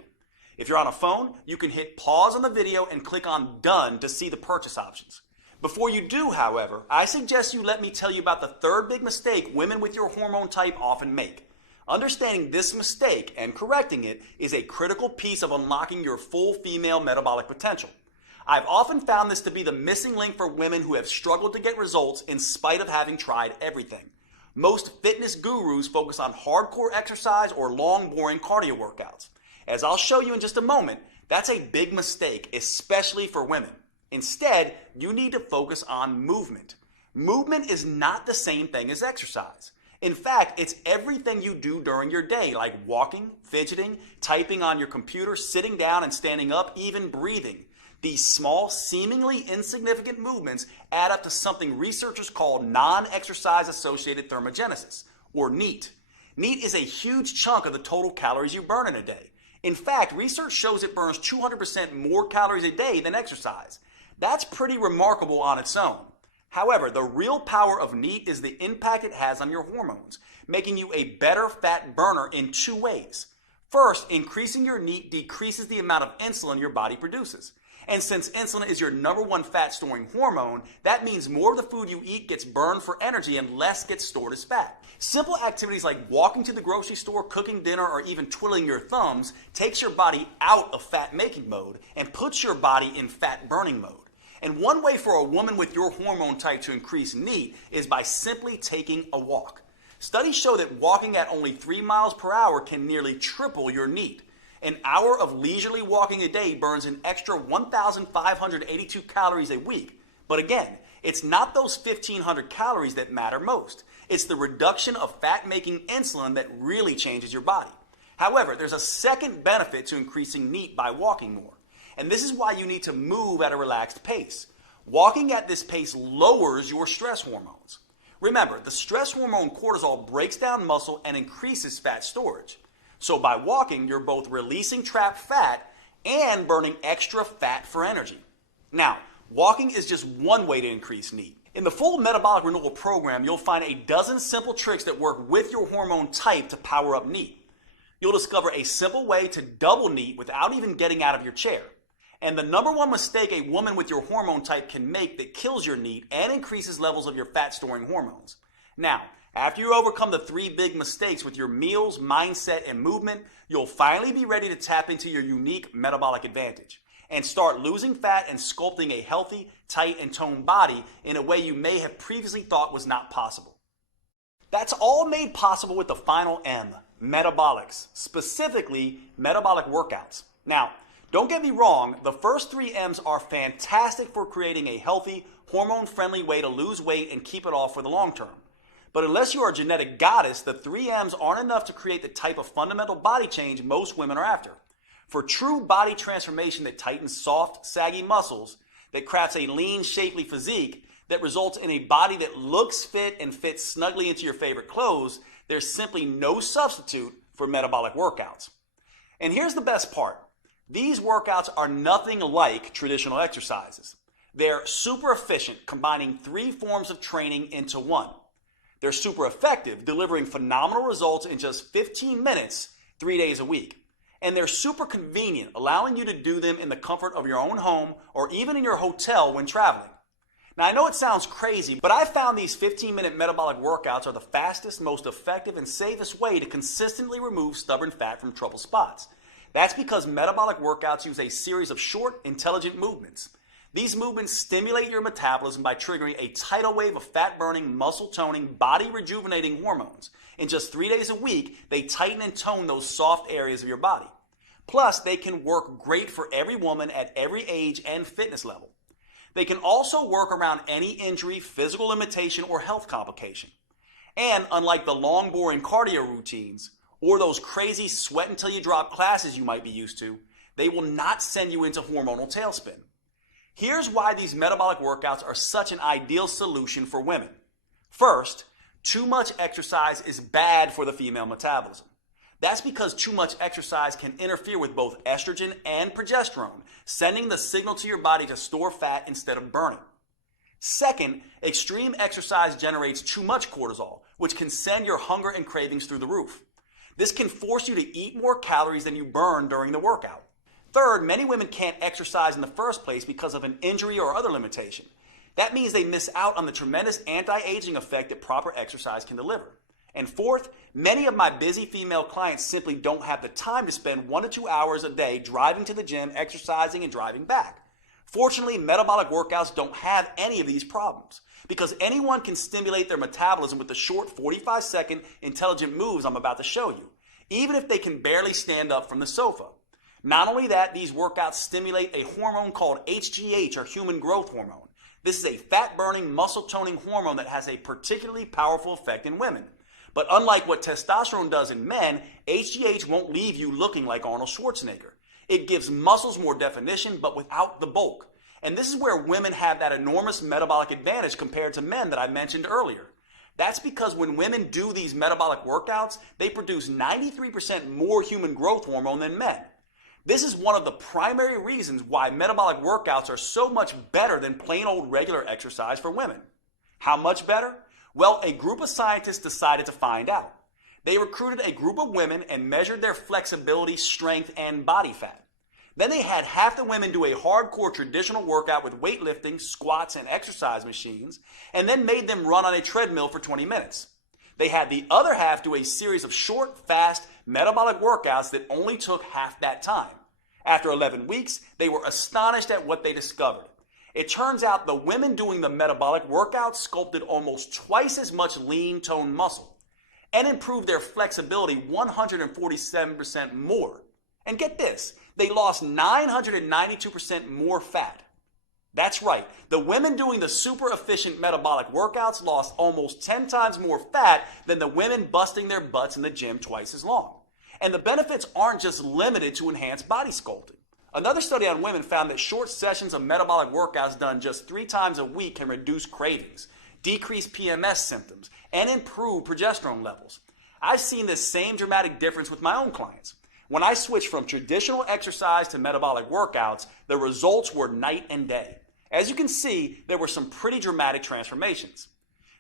If you're on a phone, you can hit pause on the video and click on Done to see the purchase options. Before you do, however, I suggest you let me tell you about the 3rd big mistake women with your hormone type often make. Understanding this mistake and correcting it is a critical piece of unlocking your full female metabolic potential. I've often found this to be the missing link for women who have struggled to get results in spite of having tried everything. Most fitness gurus focus on hardcore exercise or long, boring cardio workouts. As I'll show you in just a moment, that's a big mistake, especially for women. Instead, you need to focus on movement. Movement is not the same thing as exercise. In fact, it's everything you do during your day, like walking, fidgeting, typing on your computer, sitting down and standing up, even breathing. These small, seemingly insignificant movements add up to something researchers call non-exercise associated thermogenesis, or NEAT. NEAT is a huge chunk of the total calories you burn in a day. In fact, research shows it burns 200% more calories a day than exercise. That's pretty remarkable on its own. However, the real power of NEAT is the impact it has on your hormones, making you a better fat burner in 2 ways. First, increasing your NEAT decreases the amount of insulin your body produces. And since insulin is your #1 fat-storing hormone, that means more of the food you eat gets burned for energy and less gets stored as fat. Simple activities like walking to the grocery store, cooking dinner, or even twiddling your thumbs takes your body out of fat-making mode and puts your body in fat-burning mode. And one way for a woman with your hormone type to increase NEAT is by simply taking a walk. Studies show that walking at only 3 miles per hour can nearly triple your NEAT. An hour of leisurely walking a day burns an extra 1,582 calories a week. But again, it's not those 1,500 calories that matter most. It's the reduction of fat-making insulin that really changes your body. However, there's a second benefit to increasing NEAT by walking more. And this is why you need to move at a relaxed pace. Walking at this pace lowers your stress hormones. Remember, the stress hormone cortisol breaks down muscle and increases fat storage. So by walking, you're both releasing trapped fat and burning extra fat for energy. Now, walking is just one way to increase NEAT. In the full metabolic renewal program, you'll find a dozen simple tricks that work with your hormone type to power up NEAT. You'll discover a simple way to double NEAT without even getting out of your chair. And the #1 mistake a woman with your hormone type can make that kills your NEAT and increases levels of your fat-storing hormones. Now, after you overcome the 3 big mistakes with your meals, mindset, and movement, you'll finally be ready to tap into your unique metabolic advantage and start losing fat and sculpting a healthy, tight, and toned body in a way you may have previously thought was not possible. That's all made possible with the final M, metabolics, specifically metabolic workouts. Now, don't get me wrong, the first 3 M's are fantastic for creating a healthy, hormone-friendly way to lose weight and keep it off for the long term. But unless you are a genetic goddess, the 3 M's aren't enough to create the type of fundamental body change most women are after. For true body transformation that tightens soft, saggy muscles, that crafts a lean, shapely physique, that results in a body that looks fit and fits snugly into your favorite clothes, there's simply no substitute for metabolic workouts. And here's the best part. These workouts are nothing like traditional exercises. They're super efficient, combining 3 forms of training into one. They're super effective, delivering phenomenal results in just 15 minutes, 3 days a week. And they're super convenient, allowing you to do them in the comfort of your own home or even in your hotel when traveling. Now, I know it sounds crazy, but I found these 15-minute metabolic workouts are the fastest, most effective, and safest way to consistently remove stubborn fat from trouble spots. That's because metabolic workouts use a series of short, intelligent movements. These movements stimulate your metabolism by triggering a tidal wave of fat-burning, muscle-toning, body-rejuvenating hormones. In just 3 days a week, they tighten and tone those soft areas of your body. Plus, they can work great for every woman at every age and fitness level. They can also work around any injury, physical limitation, or health complication. And unlike the long, boring cardio routines, or those crazy sweat until you drop classes you might be used to, they will not send you into hormonal tailspin. Here's why these metabolic workouts are such an ideal solution for women. First, too much exercise is bad for the female metabolism. That's because too much exercise can interfere with both estrogen and progesterone, sending the signal to your body to store fat instead of burning. Second, extreme exercise generates too much cortisol, which can send your hunger and cravings through the roof. This can force you to eat more calories than you burn during the workout. Third, many women can't exercise in the first place because of an injury or other limitation. That means they miss out on the tremendous anti-aging effect that proper exercise can deliver. And fourth, many of my busy female clients simply don't have the time to spend 1 to 2 hours a day driving to the gym, exercising, and driving back. Fortunately, metabolic workouts don't have any of these problems because anyone can stimulate their metabolism with the short 45-second intelligent moves I'm about to show you, even if they can barely stand up from the sofa. Not only that, these workouts stimulate a hormone called HGH, or human growth hormone. This is a fat-burning, muscle-toning hormone that has a particularly powerful effect in women. But unlike what testosterone does in men, HGH won't leave you looking like Arnold Schwarzenegger. It gives muscles more definition, but without the bulk. And this is where women have that enormous metabolic advantage compared to men that I mentioned earlier. That's because when women do these metabolic workouts, they produce 93% more human growth hormone than men. This is one of the primary reasons why metabolic workouts are so much better than plain old regular exercise for women. How much better? Well, a group of scientists decided to find out. They recruited a group of women and measured their flexibility, strength, and body fat. Then they had half the women do a hardcore traditional workout with weightlifting, squats, and exercise machines, and then made them run on a treadmill for 20 minutes. They had the other half do a series of short, fast, metabolic workouts that only took half that time. After 11 weeks, they were astonished at what they discovered. It turns out the women doing the metabolic workouts sculpted almost twice as much lean toned muscle and improved their flexibility 147% more. And get this, they lost 992% more fat. That's right, the women doing the super efficient metabolic workouts lost almost 10 times more fat than the women busting their butts in the gym twice as long. And the benefits aren't just limited to enhanced body sculpting. Another study on women found that short sessions of metabolic workouts done just 3 times a week can reduce cravings, decrease PMS symptoms, and improve progesterone levels. I've seen this same dramatic difference with my own clients. When I switched from traditional exercise to metabolic workouts, the results were night and day. As you can see, there were some pretty dramatic transformations.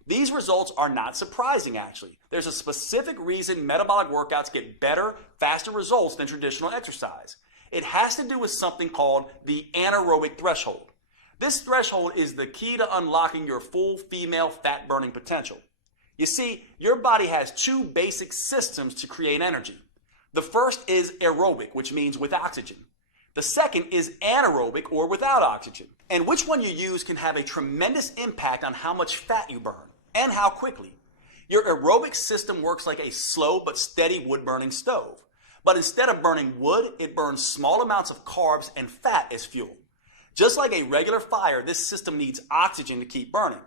These results are not surprising, actually. There's a specific reason metabolic workouts get better, faster results than traditional exercise. It has to do with something called the anaerobic threshold. This threshold is the key to unlocking your full female fat-burning potential. You see, your body has 2 basic systems to create energy. The first is aerobic, which means with oxygen. The second is anaerobic, or without oxygen. And which one you use can have a tremendous impact on how much fat you burn and how quickly. Your aerobic system works like a slow but steady wood-burning stove. But instead of burning wood, it burns small amounts of carbs and fat as fuel. Just like a regular fire, this system needs oxygen to keep burning.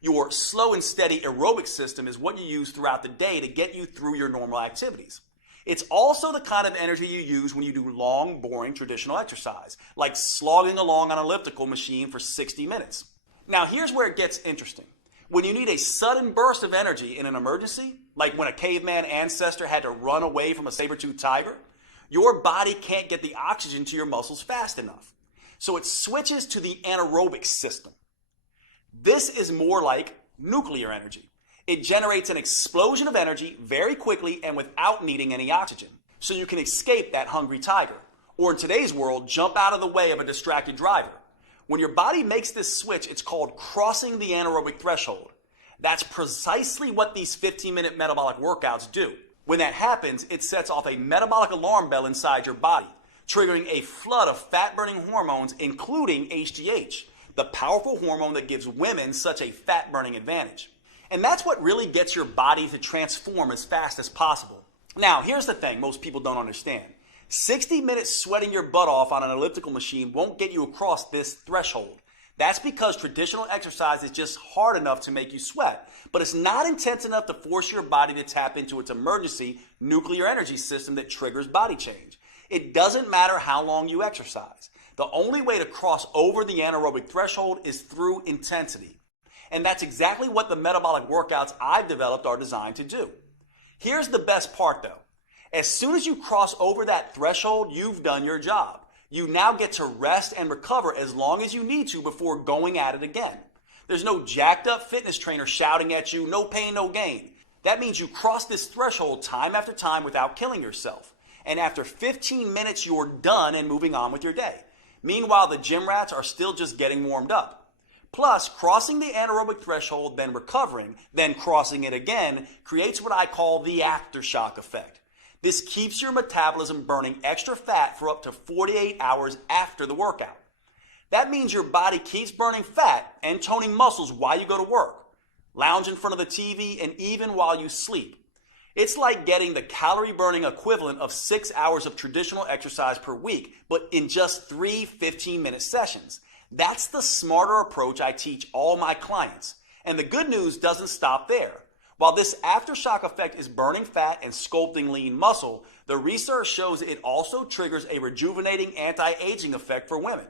Your slow and steady aerobic system is what you use throughout the day to get you through your normal activities. It's also the kind of energy you use when you do long, boring traditional exercise, like slogging along on an elliptical machine for 60 minutes. Now, here's where it gets interesting. When you need a sudden burst of energy in an emergency, like when a caveman ancestor had to run away from a saber-toothed tiger, your body can't get the oxygen to your muscles fast enough. So it switches to the anaerobic system. This is more like nuclear energy. It generates an explosion of energy very quickly and without needing any oxygen. So you can escape that hungry tiger, or in today's world, jump out of the way of a distracted driver. When your body makes this switch, it's called crossing the anaerobic threshold. That's precisely what these 15-minute metabolic workouts do. When that happens, it sets off a metabolic alarm bell inside your body, triggering a flood of fat-burning hormones, including HGH, the powerful hormone that gives women such a fat-burning advantage. And that's what really gets your body to transform as fast as possible. Now, here's the thing most people don't understand. 60 minutes sweating your butt off on an elliptical machine won't get you across this threshold. That's because traditional exercise is just hard enough to make you sweat, but it's not intense enough to force your body to tap into its emergency nuclear energy system that triggers body change. It doesn't matter how long you exercise. The only way to cross over the anaerobic threshold is through intensity. And that's exactly what the metabolic workouts I've developed are designed to do. Here's the best part though. As soon as you cross over that threshold, you've done your job. You now get to rest and recover as long as you need to before going at it again. There's no jacked up fitness trainer shouting at you, no pain, no gain. That means you cross this threshold time after time without killing yourself. And after 15 minutes, you're done and moving on with your day. Meanwhile, the gym rats are still just getting warmed up. Plus, crossing the anaerobic threshold, then recovering, then crossing it again, creates what I call the aftershock effect. This keeps your metabolism burning extra fat for up to 48 hours after the workout. That means your body keeps burning fat and toning muscles while you go to work, lounge in front of the TV, and even while you sleep. It's like getting the calorie burning equivalent of 6 hours of traditional exercise per week, but in just 3 15-minute sessions. That's the smarter approach I teach all my clients. And the good news doesn't stop there. While this aftershock effect is burning fat and sculpting lean muscle, the research shows it also triggers a rejuvenating anti-aging effect for women.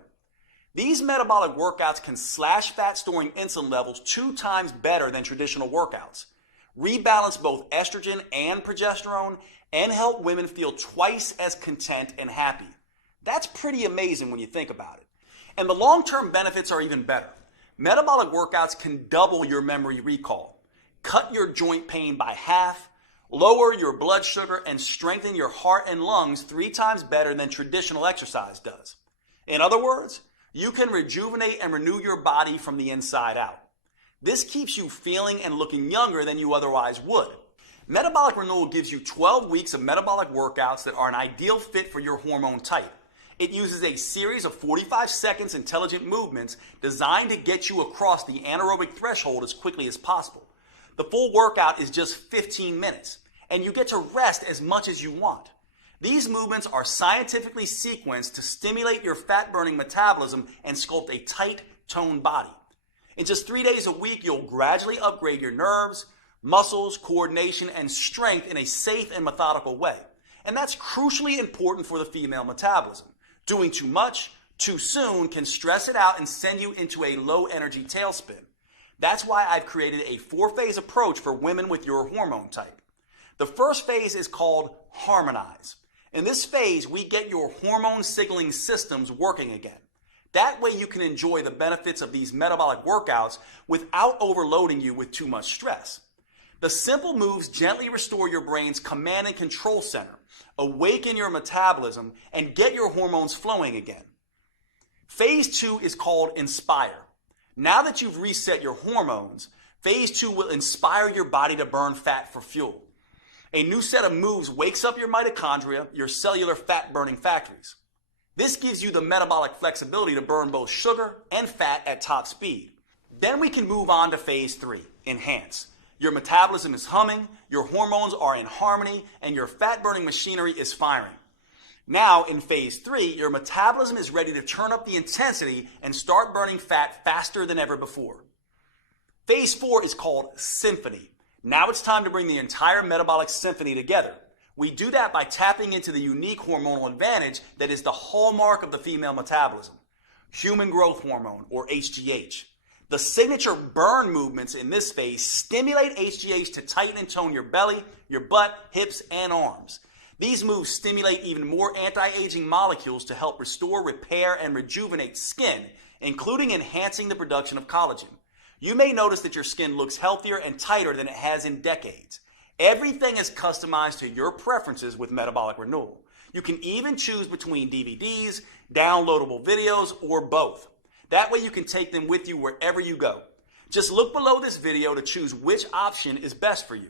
These metabolic workouts can slash fat-storing insulin levels 2 times better than traditional workouts, rebalance both estrogen and progesterone, and help women feel twice as content and happy. That's pretty amazing when you think about it. And the long-term benefits are even better. Metabolic workouts can double your memory recall, cut your joint pain by half, lower your blood sugar, and strengthen your heart and lungs 3 times better than traditional exercise does. In other words, you can rejuvenate and renew your body from the inside out. This keeps you feeling and looking younger than you otherwise would. Metabolic Renewal gives you 12 weeks of metabolic workouts that are an ideal fit for your hormone type. It uses a series of 45 seconds intelligent movements designed to get you across the anaerobic threshold as quickly as possible. The full workout is just 15 minutes, and you get to rest as much as you want. These movements are scientifically sequenced to stimulate your fat-burning metabolism and sculpt a tight, toned body. In just 3 days a week, you'll gradually upgrade your nerves, muscles, coordination, and strength in a safe and methodical way. And that's crucially important for the female metabolism. Doing too much, too soon can stress it out and send you into a low-energy tailspin. That's why I've created a 4-phase approach for women with your hormone type. The first phase is called Harmonize. In this phase, we get your hormone signaling systems working again. That way you can enjoy the benefits of these metabolic workouts without overloading you with too much stress. The simple moves gently restore your brain's command and control center, awaken your metabolism, and get your hormones flowing again. Phase 2 is called Inspire. Now that you've reset your hormones, Phase 2 will inspire your body to burn fat for fuel. A new set of moves wakes up your mitochondria, your cellular fat-burning factories. This gives you the metabolic flexibility to burn both sugar and fat at top speed. Then we can move on to Phase 3, Enhance. Your metabolism is humming, your hormones are in harmony, and your fat-burning machinery is firing. Now, in Phase 3, your metabolism is ready to turn up the intensity and start burning fat faster than ever before. Phase 4 is called Symphony. Now it's time to bring the entire metabolic symphony together. We do that by tapping into the unique hormonal advantage that is the hallmark of the female metabolism, human growth hormone, or HGH. The signature burn movements in this phase stimulate HGH to tighten and tone your belly, your butt, hips, and arms. These moves stimulate even more anti-aging molecules to help restore, repair, and rejuvenate skin, including enhancing the production of collagen. You may notice that your skin looks healthier and tighter than it has in decades. Everything is customized to your preferences with Metabolic Renewal. You can even choose between DVDs, downloadable videos, or both. That way you can take them with you wherever you go. Just look below this video to choose which option is best for you.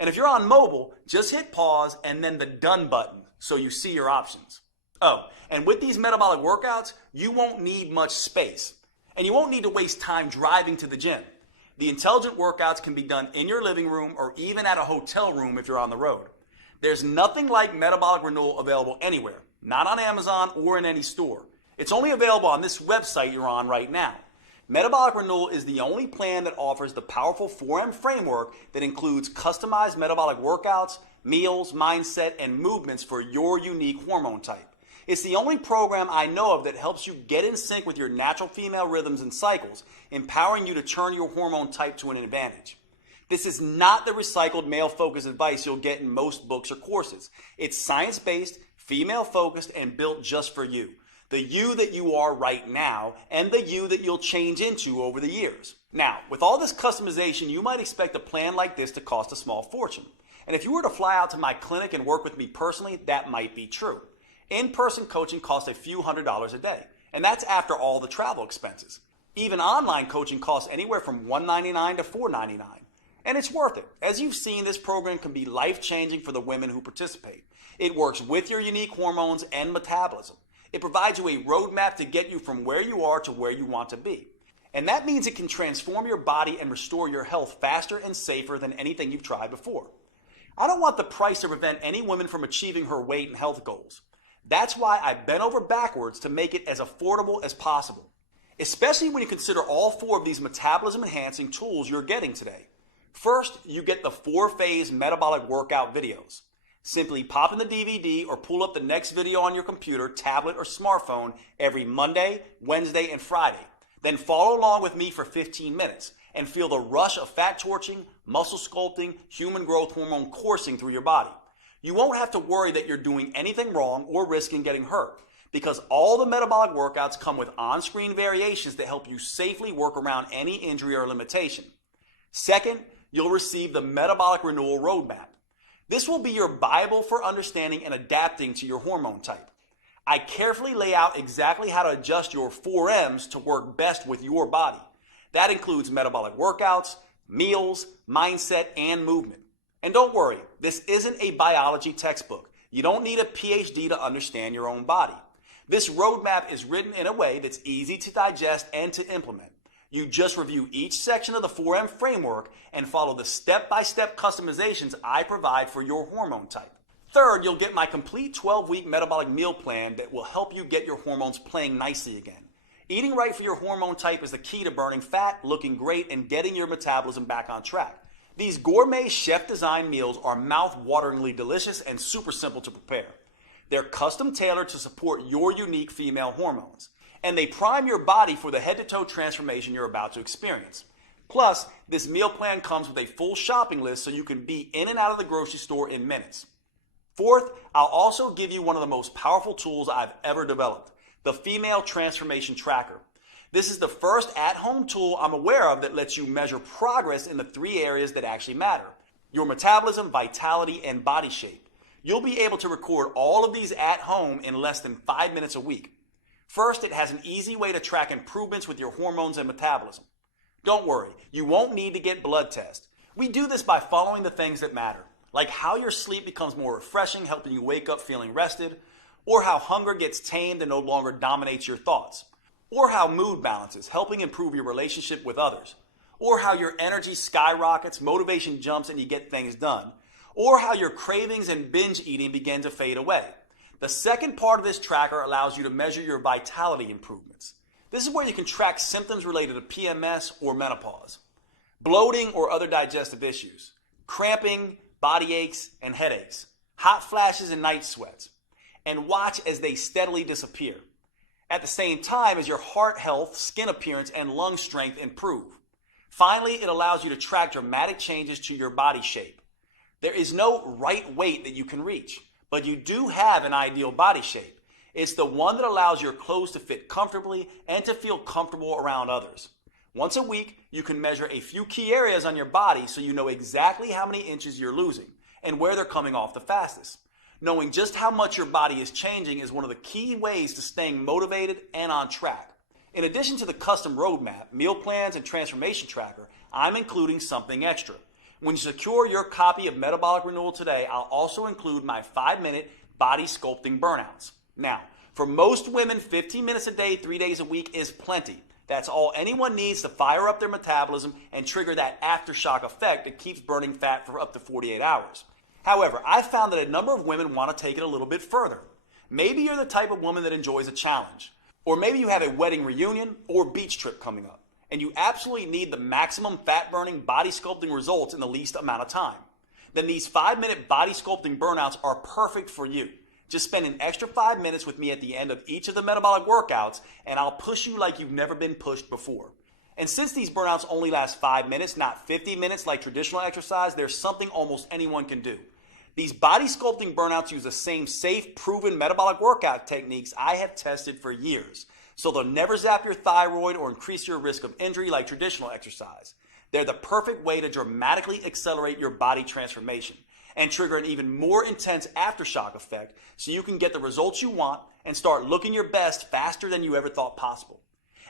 And if you're on mobile, just hit pause and then the done button so you see your options. Oh, and with these metabolic workouts, you won't need much space. And you won't need to waste time driving to the gym. The intelligent workouts can be done in your living room or even at a hotel room if you're on the road. There's nothing like Metabolic Renewal available anywhere, not on Amazon or in any store. It's only available on this website you're on right now. Metabolic Renewal is the only plan that offers the powerful 4M framework that includes customized metabolic workouts, meals, mindset, and movements for your unique hormone type. It's the only program I know of that helps you get in sync with your natural female rhythms and cycles, empowering you to turn your hormone type to an advantage. This is not the recycled male-focused advice you'll get in most books or courses. It's science-based, female-focused, and built just for you. The you that you are right now, and the you that you'll change into over the years. Now, with all this customization, you might expect a plan like this to cost a small fortune. And if you were to fly out to my clinic and work with me personally, that might be true. In-person coaching costs a few $100s a day, and that's after all the travel expenses. Even online coaching costs anywhere from $199 to $499, and it's worth it. As you've seen, this program can be life-changing for the women who participate. It works with your unique hormones and metabolism. It provides you a roadmap to get you from where you are to where you want to be. And that means it can transform your body and restore your health faster and safer than anything you've tried before. I don't want the price to prevent any woman from achieving her weight and health goals. That's why I bent over backwards to make it as affordable as possible, especially when you consider all 4 of these metabolism-enhancing tools you're getting today. First, you get the 4-phase metabolic workout videos. Simply pop in the DVD or pull up the next video on your computer, tablet, or smartphone every Monday, Wednesday, and Friday. Then follow along with me for 15 minutes and feel the rush of fat torching, muscle sculpting, human growth hormone coursing through your body. You won't have to worry that you're doing anything wrong or risking getting hurt, because all the metabolic workouts come with on-screen variations that help you safely work around any injury or limitation. Second, you'll receive the Metabolic Renewal Roadmap. This will be your Bible for understanding and adapting to your hormone type. I carefully lay out exactly how to adjust your 4Ms to work best with your body. That includes metabolic workouts, meals, mindset, and movement. And don't worry, this isn't a biology textbook. You don't need a PhD to understand your own body. This roadmap is written in a way that's easy to digest and to implement. You just review each section of the 4M framework and follow the step-by-step customizations I provide for your hormone type. Third, you'll get my complete 12-week metabolic meal plan that will help you get your hormones playing nicely again. Eating right for your hormone type is the key to burning fat, looking great, and getting your metabolism back on track. These gourmet chef-designed meals are mouth-wateringly delicious and super simple to prepare. They're custom-tailored to support your unique female hormones, and they prime your body for the head-to-toe transformation you're about to experience. Plus, this meal plan comes with a full shopping list so you can be in and out of the grocery store in minutes. Fourth, I'll also give you one of the most powerful tools I've ever developed, the Female Transformation Tracker. This is the first at-home tool I'm aware of that lets you measure progress in the 3 areas that actually matter: your metabolism, vitality, and body shape. You'll be able to record all of these at home in less than 5 minutes a week. First, it has an easy way to track improvements with your hormones and metabolism. Don't worry, you won't need to get blood tests. We do this by following the things that matter, like how your sleep becomes more refreshing, helping you wake up feeling rested, or how hunger gets tamed and no longer dominates your thoughts, or how mood balances, helping improve your relationship with others, or how your energy skyrockets, motivation jumps, and you get things done, or how your cravings and binge eating begin to fade away. The second part of this tracker allows you to measure your vitality improvements. This is where you can track symptoms related to PMS or menopause, bloating or other digestive issues, cramping, body aches and headaches, hot flashes and night sweats, and watch as they steadily disappear. At the same time as your heart health, skin appearance, and lung strength improve. Finally, it allows you to track dramatic changes to your body shape. There is no right weight that you can reach, but you do have an ideal body shape. It's the one that allows your clothes to fit comfortably and to feel comfortable around others. Once a week, you can measure a few key areas on your body so you know exactly how many inches you're losing and where they're coming off the fastest. Knowing just how much your body is changing is one of the key ways to staying motivated and on track. In addition to the custom roadmap, meal plans, and transformation tracker, I'm including something extra. When you secure your copy of Metabolic Renewal today, I'll also include my 5-minute body sculpting burnouts. Now, for most women, 15 minutes a day, 3 days a week is plenty. That's all anyone needs to fire up their metabolism and trigger that aftershock effect that keeps burning fat for up to 48 hours. However, I've found that a number of women want to take it a little bit further. Maybe you're the type of woman that enjoys a challenge. Or maybe you have a wedding reunion or beach trip coming up, and you absolutely need the maximum fat-burning body sculpting results in the least amount of time. Then these 5-minute body sculpting burnouts are perfect for you. Just spend an extra 5 minutes with me at the end of each of the metabolic workouts, and I'll push you like you've never been pushed before. And since these burnouts only last 5 minutes, not 50 minutes like traditional exercise, there's something almost anyone can do. These body sculpting burnouts use the same safe, proven metabolic workout techniques I have tested for years. So they'll never zap your thyroid or increase your risk of injury like traditional exercise. They're the perfect way to dramatically accelerate your body transformation and trigger an even more intense aftershock effect so you can get the results you want and start looking your best faster than you ever thought possible.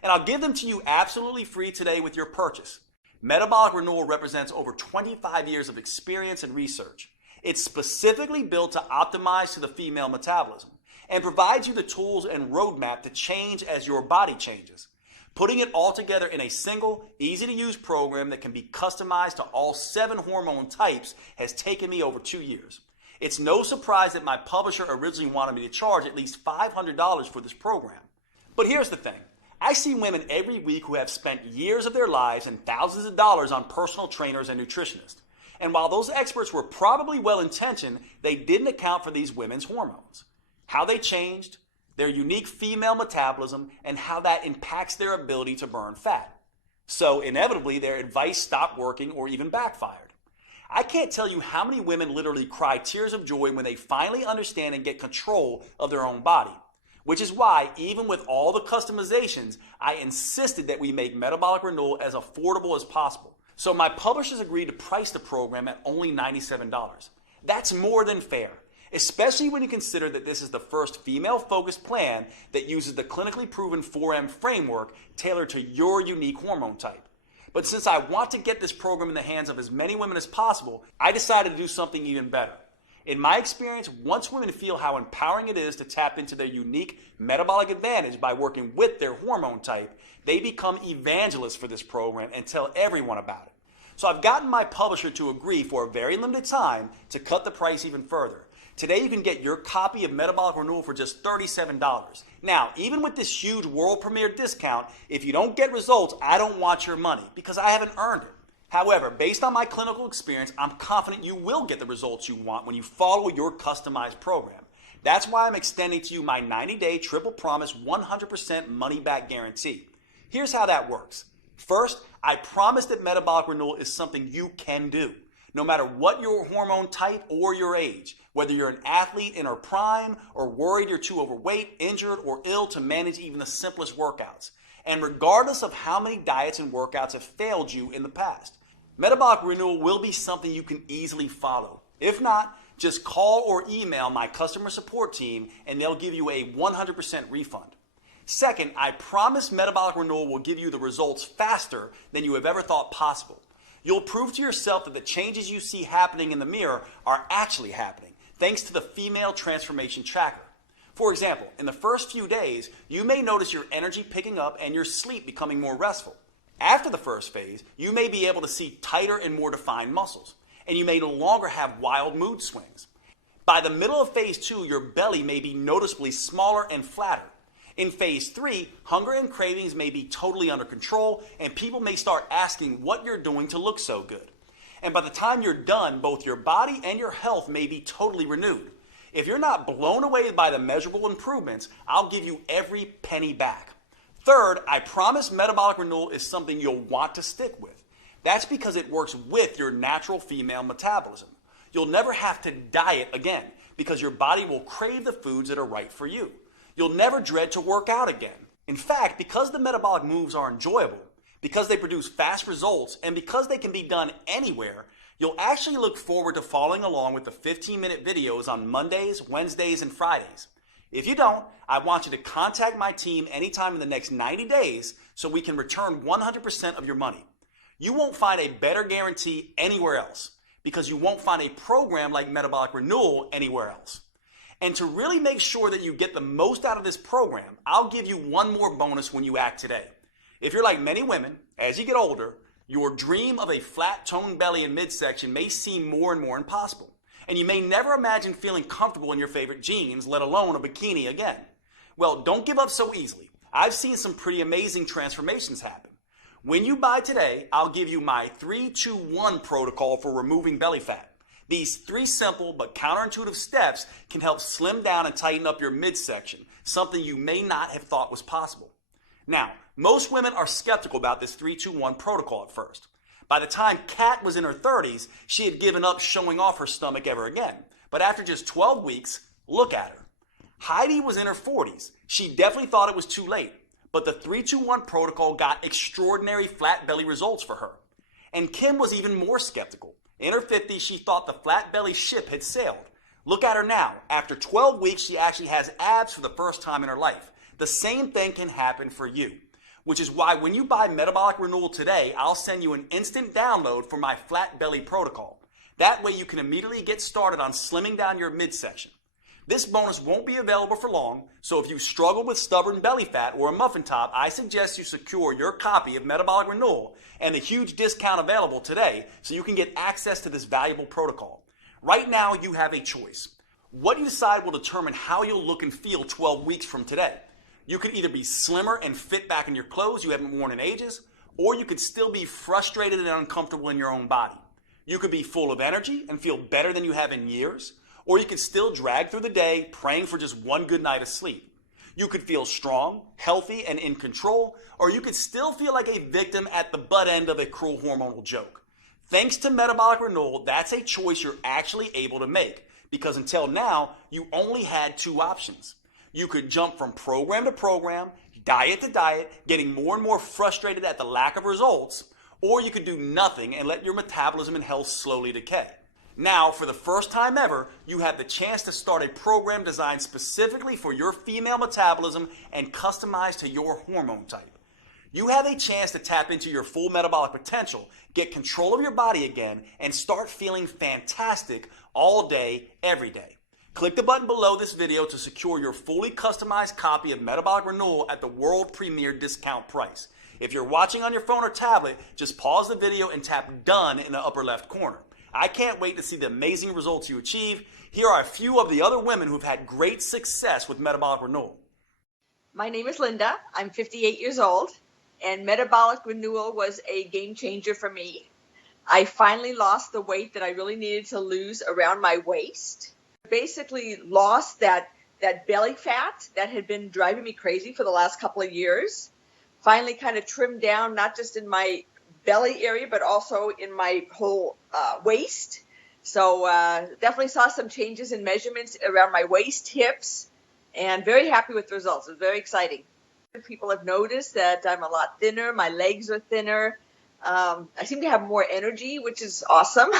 And I'll give them to you absolutely free today with your purchase. Metabolic Renewal represents over 25 years of experience and research. It's specifically built to optimize to the female metabolism and provides you the tools and roadmap to change as your body changes. Putting it all together in a single, easy-to-use program that can be customized to all 7 hormone types has taken me over 2 years. It's no surprise that my publisher originally wanted me to charge at least $500 for this program. But here's the thing. I see women every week who have spent years of their lives and thousands of dollars on personal trainers and nutritionists. And while those experts were probably well-intentioned, they didn't account for these women's hormones, how they changed, their unique female metabolism, and how that impacts their ability to burn fat. So inevitably, their advice stopped working or even backfired. I can't tell you how many women literally cry tears of joy when they finally understand and get control of their own body, which is why, even with all the customizations, I insisted that we make Metabolic Renewal as affordable as possible. So my publishers agreed to price the program at only $97. That's more than fair, especially when you consider that this is the first female-focused plan that uses the clinically proven 4M framework tailored to your unique hormone type. But since I want to get this program in the hands of as many women as possible, I decided to do something even better. In my experience, once women feel how empowering it is to tap into their unique metabolic advantage by working with their hormone type, they become evangelists for this program and tell everyone about it. So I've gotten my publisher to agree for a very limited time to cut the price even further. Today you can get your copy of Metabolic Renewal for just $37. Now, even with this huge world premiere discount, if you don't get results, I don't want your money because I haven't earned it. However, based on my clinical experience, I'm confident you will get the results you want when you follow your customized program. That's why I'm extending to you my 90-day triple promise 100% money-back guarantee. Here's how that works. First, I promise that Metabolic Renewal is something you can do, no matter what your hormone type or your age, whether you're an athlete in her prime or worried you're too overweight, injured, or ill to manage even the simplest workouts, and regardless of how many diets and workouts have failed you in the past. Metabolic Renewal will be something you can easily follow. If not, just call or email my customer support team and they'll give you a 100% refund. Second, I promise Metabolic Renewal will give you the results faster than you have ever thought possible. You'll prove to yourself that the changes you see happening in the mirror are actually happening, thanks to the Female Transformation Tracker. For example, in the first few days, you may notice your energy picking up and your sleep becoming more restful. After the first phase, you may be able to see tighter and more defined muscles, and you may no longer have wild mood swings. By the middle of phase 2, your belly may be noticeably smaller and flatter. In phase 3, hunger and cravings may be totally under control, and people may start asking what you're doing to look so good. And by the time you're done, both your body and your health may be totally renewed. If you're not blown away by the measurable improvements, I'll give you every penny back. Third, I promise Metabolic Renewal is something you'll want to stick with. That's because it works with your natural female metabolism. You'll never have to diet again because your body will crave the foods that are right for you. You'll never dread to work out again. In fact, because the metabolic moves are enjoyable, because they produce fast results, and because they can be done anywhere, you'll actually look forward to following along with the 15-minute videos on Mondays, Wednesdays, and Fridays. If you don't, I want you to contact my team anytime in the next 90 days so we can return 100% of your money. You won't find a better guarantee anywhere else because you won't find a program like Metabolic Renewal anywhere else. And to really make sure that you get the most out of this program, I'll give you one more bonus when you act today. If you're like many women, as you get older, your dream of a flat toned belly and midsection may seem more and more impossible. And you may never imagine feeling comfortable in your favorite jeans, let alone a bikini again. Well, don't give up so easily. I've seen some pretty amazing transformations happen. When you buy today, I'll give you my 3-2-1 protocol for removing belly fat. These 3 simple but counterintuitive steps can help slim down and tighten up your midsection, something you may not have thought was possible. Now, most women are skeptical about this 3-2-1 protocol at first. By the time Kat was in her 30s, she had given up showing off her stomach ever again. But after just 12 weeks, look at her. Heidi was in her 40s. She definitely thought it was too late. But the 3-2-1 protocol got extraordinary flat belly results for her. And Kim was even more skeptical. In her 50s, she thought the flat belly ship had sailed. Look at her now. After 12 weeks, she actually has abs for the first time in her life. The same thing can happen for you. Which is why when you buy Metabolic Renewal today, I'll send you an instant download for my flat belly protocol. That way you can immediately get started on slimming down your midsection. This bonus won't be available for long, so if you struggle with stubborn belly fat or a muffin top, I suggest you secure your copy of Metabolic Renewal and the huge discount available today so you can get access to this valuable protocol. Right now, you have a choice. What you decide will determine how you'll look and feel 12 weeks from today. You could either be slimmer and fit back in your clothes you haven't worn in ages, or you could still be frustrated and uncomfortable in your own body. You could be full of energy and feel better than you have in years, or you could still drag through the day praying for just one good night of sleep. You could feel strong, healthy, and in control, or you could still feel like a victim at the butt end of a cruel hormonal joke. Thanks to Metabolic Renewal, that's a choice you're actually able to make, because until now, you only had 2 options. You could jump from program to program, diet to diet, getting more and more frustrated at the lack of results, or you could do nothing and let your metabolism and health slowly decay. Now, for the first time ever, you have the chance to start a program designed specifically for your female metabolism and customized to your hormone type. You have a chance to tap into your full metabolic potential, get control of your body again, and start feeling fantastic all day, every day. Click the button below this video to secure your fully customized copy of Metabolic Renewal at the world premiere discount price. If you're watching on your phone or tablet, just pause the video and tap Done in the upper left corner. I can't wait to see the amazing results you achieve. Here are a few of the other women who've had great success with Metabolic Renewal. My name is Linda. I'm 58 years old, and Metabolic Renewal was a game changer for me. I finally lost the weight that I really needed to lose around my waist. Basically lost that belly fat that had been driving me crazy for the last couple of years. Finally kind of trimmed down, not just in my belly area, but also in my whole waist. So definitely saw some changes in measurements around my waist, hips, and very happy with the results. It was very exciting. People have noticed that I'm a lot thinner. My legs are thinner. I seem to have more energy, which is awesome.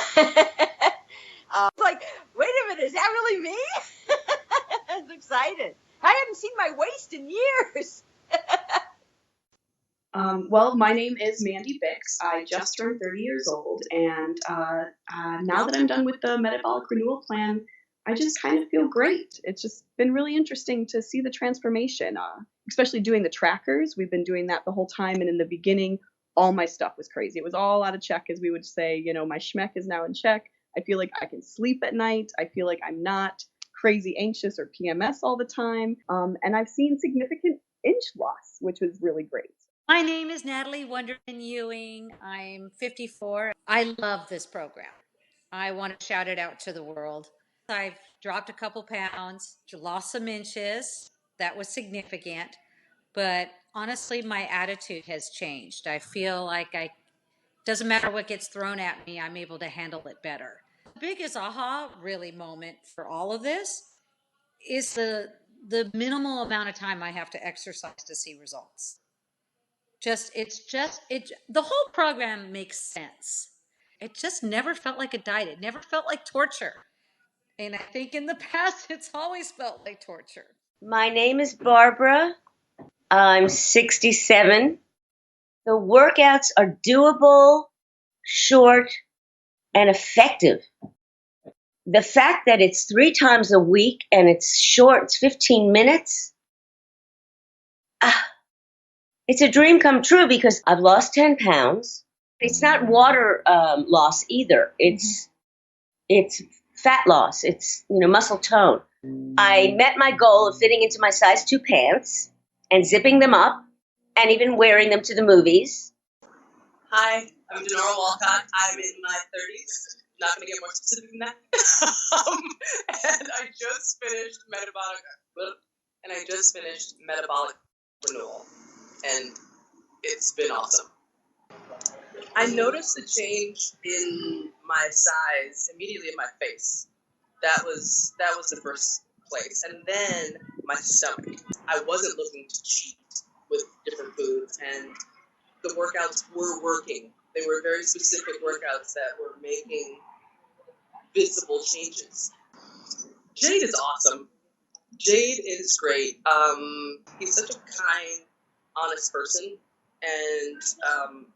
Like, wait a minute, is that really me? I was excited. I hadn't seen my waist in years. Well, my name is Mandy Bix. I just turned 30 years old, and now that I'm done with the Metabolic Renewal Plan, I just kind of feel great. It's just been really interesting to see the transformation, especially doing the trackers. We've been doing that the whole time, and in the beginning, all my stuff was crazy. It was all out of check, as we would say. You know, my schmeck is now in check. I feel like I can sleep at night. I feel like I'm not crazy anxious or PMS all the time, and I've seen significant inch loss, which was really great. My name is Natalie Wonderman Ewing. I'm 54. I love this program. I want to shout it out to the world. I've dropped a couple pounds, lost some inches. That was significant. But honestly, my attitude has changed. I feel like doesn't matter what gets thrown at me, I'm able to handle it better. The biggest aha really moment for all of this is the minimal amount of time I have to exercise to see results. The whole program makes sense. It just never felt like a diet. It never felt like torture. And I think in the past, it's always felt like torture. My name is Barbara. I'm 67. The workouts are doable, short, and effective. The fact that it's 3 times a week and it's short, it's 15 minutes. It's a dream come true because I've lost 10 pounds. It's not water loss either. It's fat loss. It's, muscle tone. I met my goal of fitting into my size 2 pants and zipping them up and even wearing them to the movies. Hi, I'm Denora Walcott. I'm in my 30s. Not going to get more specific than that. And I just finished metabolic renewal. And it's been awesome. I noticed a change in my size immediately in my face. That was the first place. And then my stomach. I wasn't looking to cheat with different foods, and the workouts were working. They were very specific workouts that were making visible changes. Jade is awesome. Jade is great. He's such a kind, honest person, and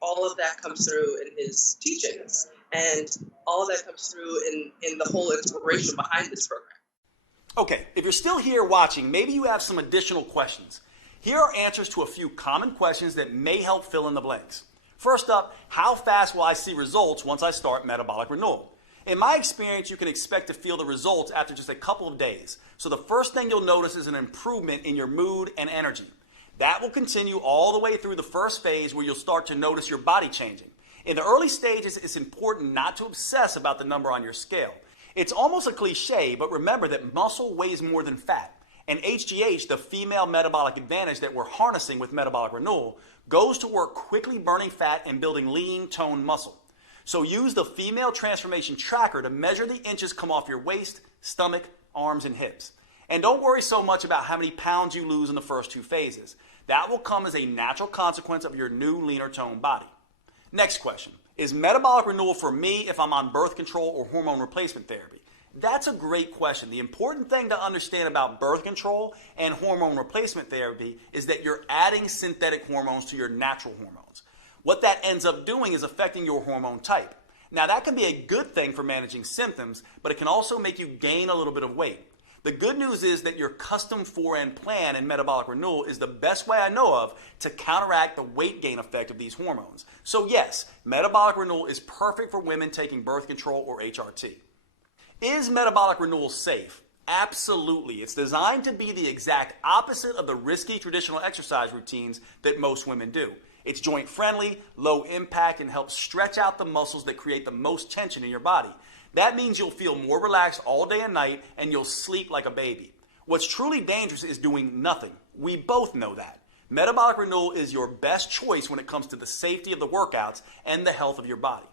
all of that comes through in his teachings, and all of that comes through in the whole inspiration behind this program. Okay, if you're still here watching, maybe you have some additional questions. Here are answers to a few common questions that may help fill in the blanks. First up, how fast will I see results once I start metabolic renewal? In my experience, you can expect to feel the results after just a couple of days. So the first thing you'll notice is an improvement in your mood and energy. That will continue all the way through the first phase where you'll start to notice your body changing. In the early stages, it's important not to obsess about the number on your scale. It's almost a cliche, but remember that muscle weighs more than fat. And HGH, the female metabolic advantage that we're harnessing with metabolic renewal, goes to work quickly burning fat and building lean, toned muscle. So use the female transformation tracker to measure the inches come off your waist, stomach, arms, and hips. And don't worry so much about how many pounds you lose in the first 2 phases. That will come as a natural consequence of your new leaner toned body. Next question. Is metabolic renewal for me if I'm on birth control or hormone replacement therapy? That's a great question. The important thing to understand about birth control and hormone replacement therapy is that you're adding synthetic hormones to your natural hormones. What that ends up doing is affecting your hormone type. Now, that can be a good thing for managing symptoms, but it can also make you gain a little bit of weight. The good news is that your custom 4N plan in metabolic renewal is the best way I know of to counteract the weight gain effect of these hormones. So yes, metabolic renewal is perfect for women taking birth control or HRT. Is metabolic renewal safe? Absolutely. It's designed to be the exact opposite of the risky traditional exercise routines that most women do. It's joint friendly, low impact, and helps stretch out the muscles that create the most tension in your body. That means you'll feel more relaxed all day and night, and you'll sleep like a baby. What's truly dangerous is doing nothing. We both know that. Metabolic renewal is your best choice when it comes to the safety of the workouts and the health of your body.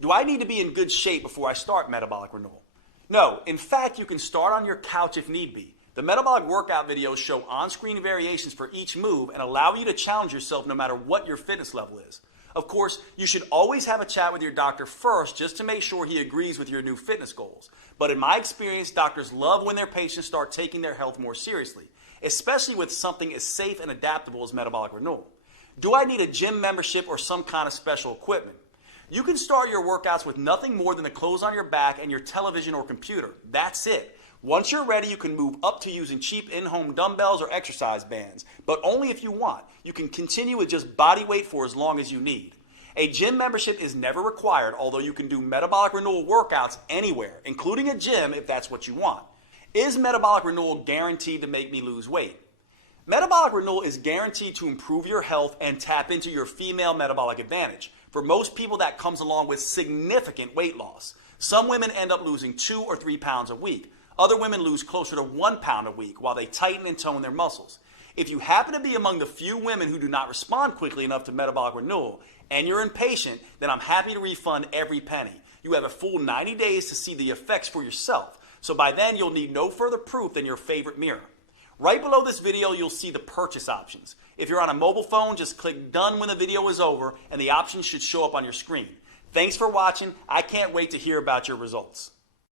Do I need to be in good shape before I start metabolic renewal? No. In fact, you can start on your couch if need be. The metabolic workout videos show on-screen variations for each move and allow you to challenge yourself no matter what your fitness level is. Of course, you should always have a chat with your doctor first just to make sure he agrees with your new fitness goals. But in my experience, doctors love when their patients start taking their health more seriously, especially with something as safe and adaptable as metabolic renewal. Do I need a gym membership or some kind of special equipment? You can start your workouts with nothing more than the clothes on your back and your television or computer. That's it. Once you're ready, you can move up to using cheap in-home dumbbells or exercise bands, but only if you want. You can continue with just body weight for as long as you need. A gym membership is never required, although you can do metabolic renewal workouts anywhere, including a gym if that's what you want. Is metabolic renewal guaranteed to make me lose weight? Metabolic renewal is guaranteed to improve your health and tap into your female metabolic advantage. For most people, that comes along with significant weight loss. Some women end up losing 2 or 3 pounds a week. Other women lose closer to 1 pound a week while they tighten and tone their muscles. If you happen to be among the few women who do not respond quickly enough to metabolic renewal and you're impatient, then I'm happy to refund every penny. You have a full 90 days to see the effects for yourself. So by then, you'll need no further proof than your favorite mirror. Right below this video, you'll see the purchase options. If you're on a mobile phone, just click done when the video is over and the options should show up on your screen. Thanks for watching. I can't wait to hear about your results.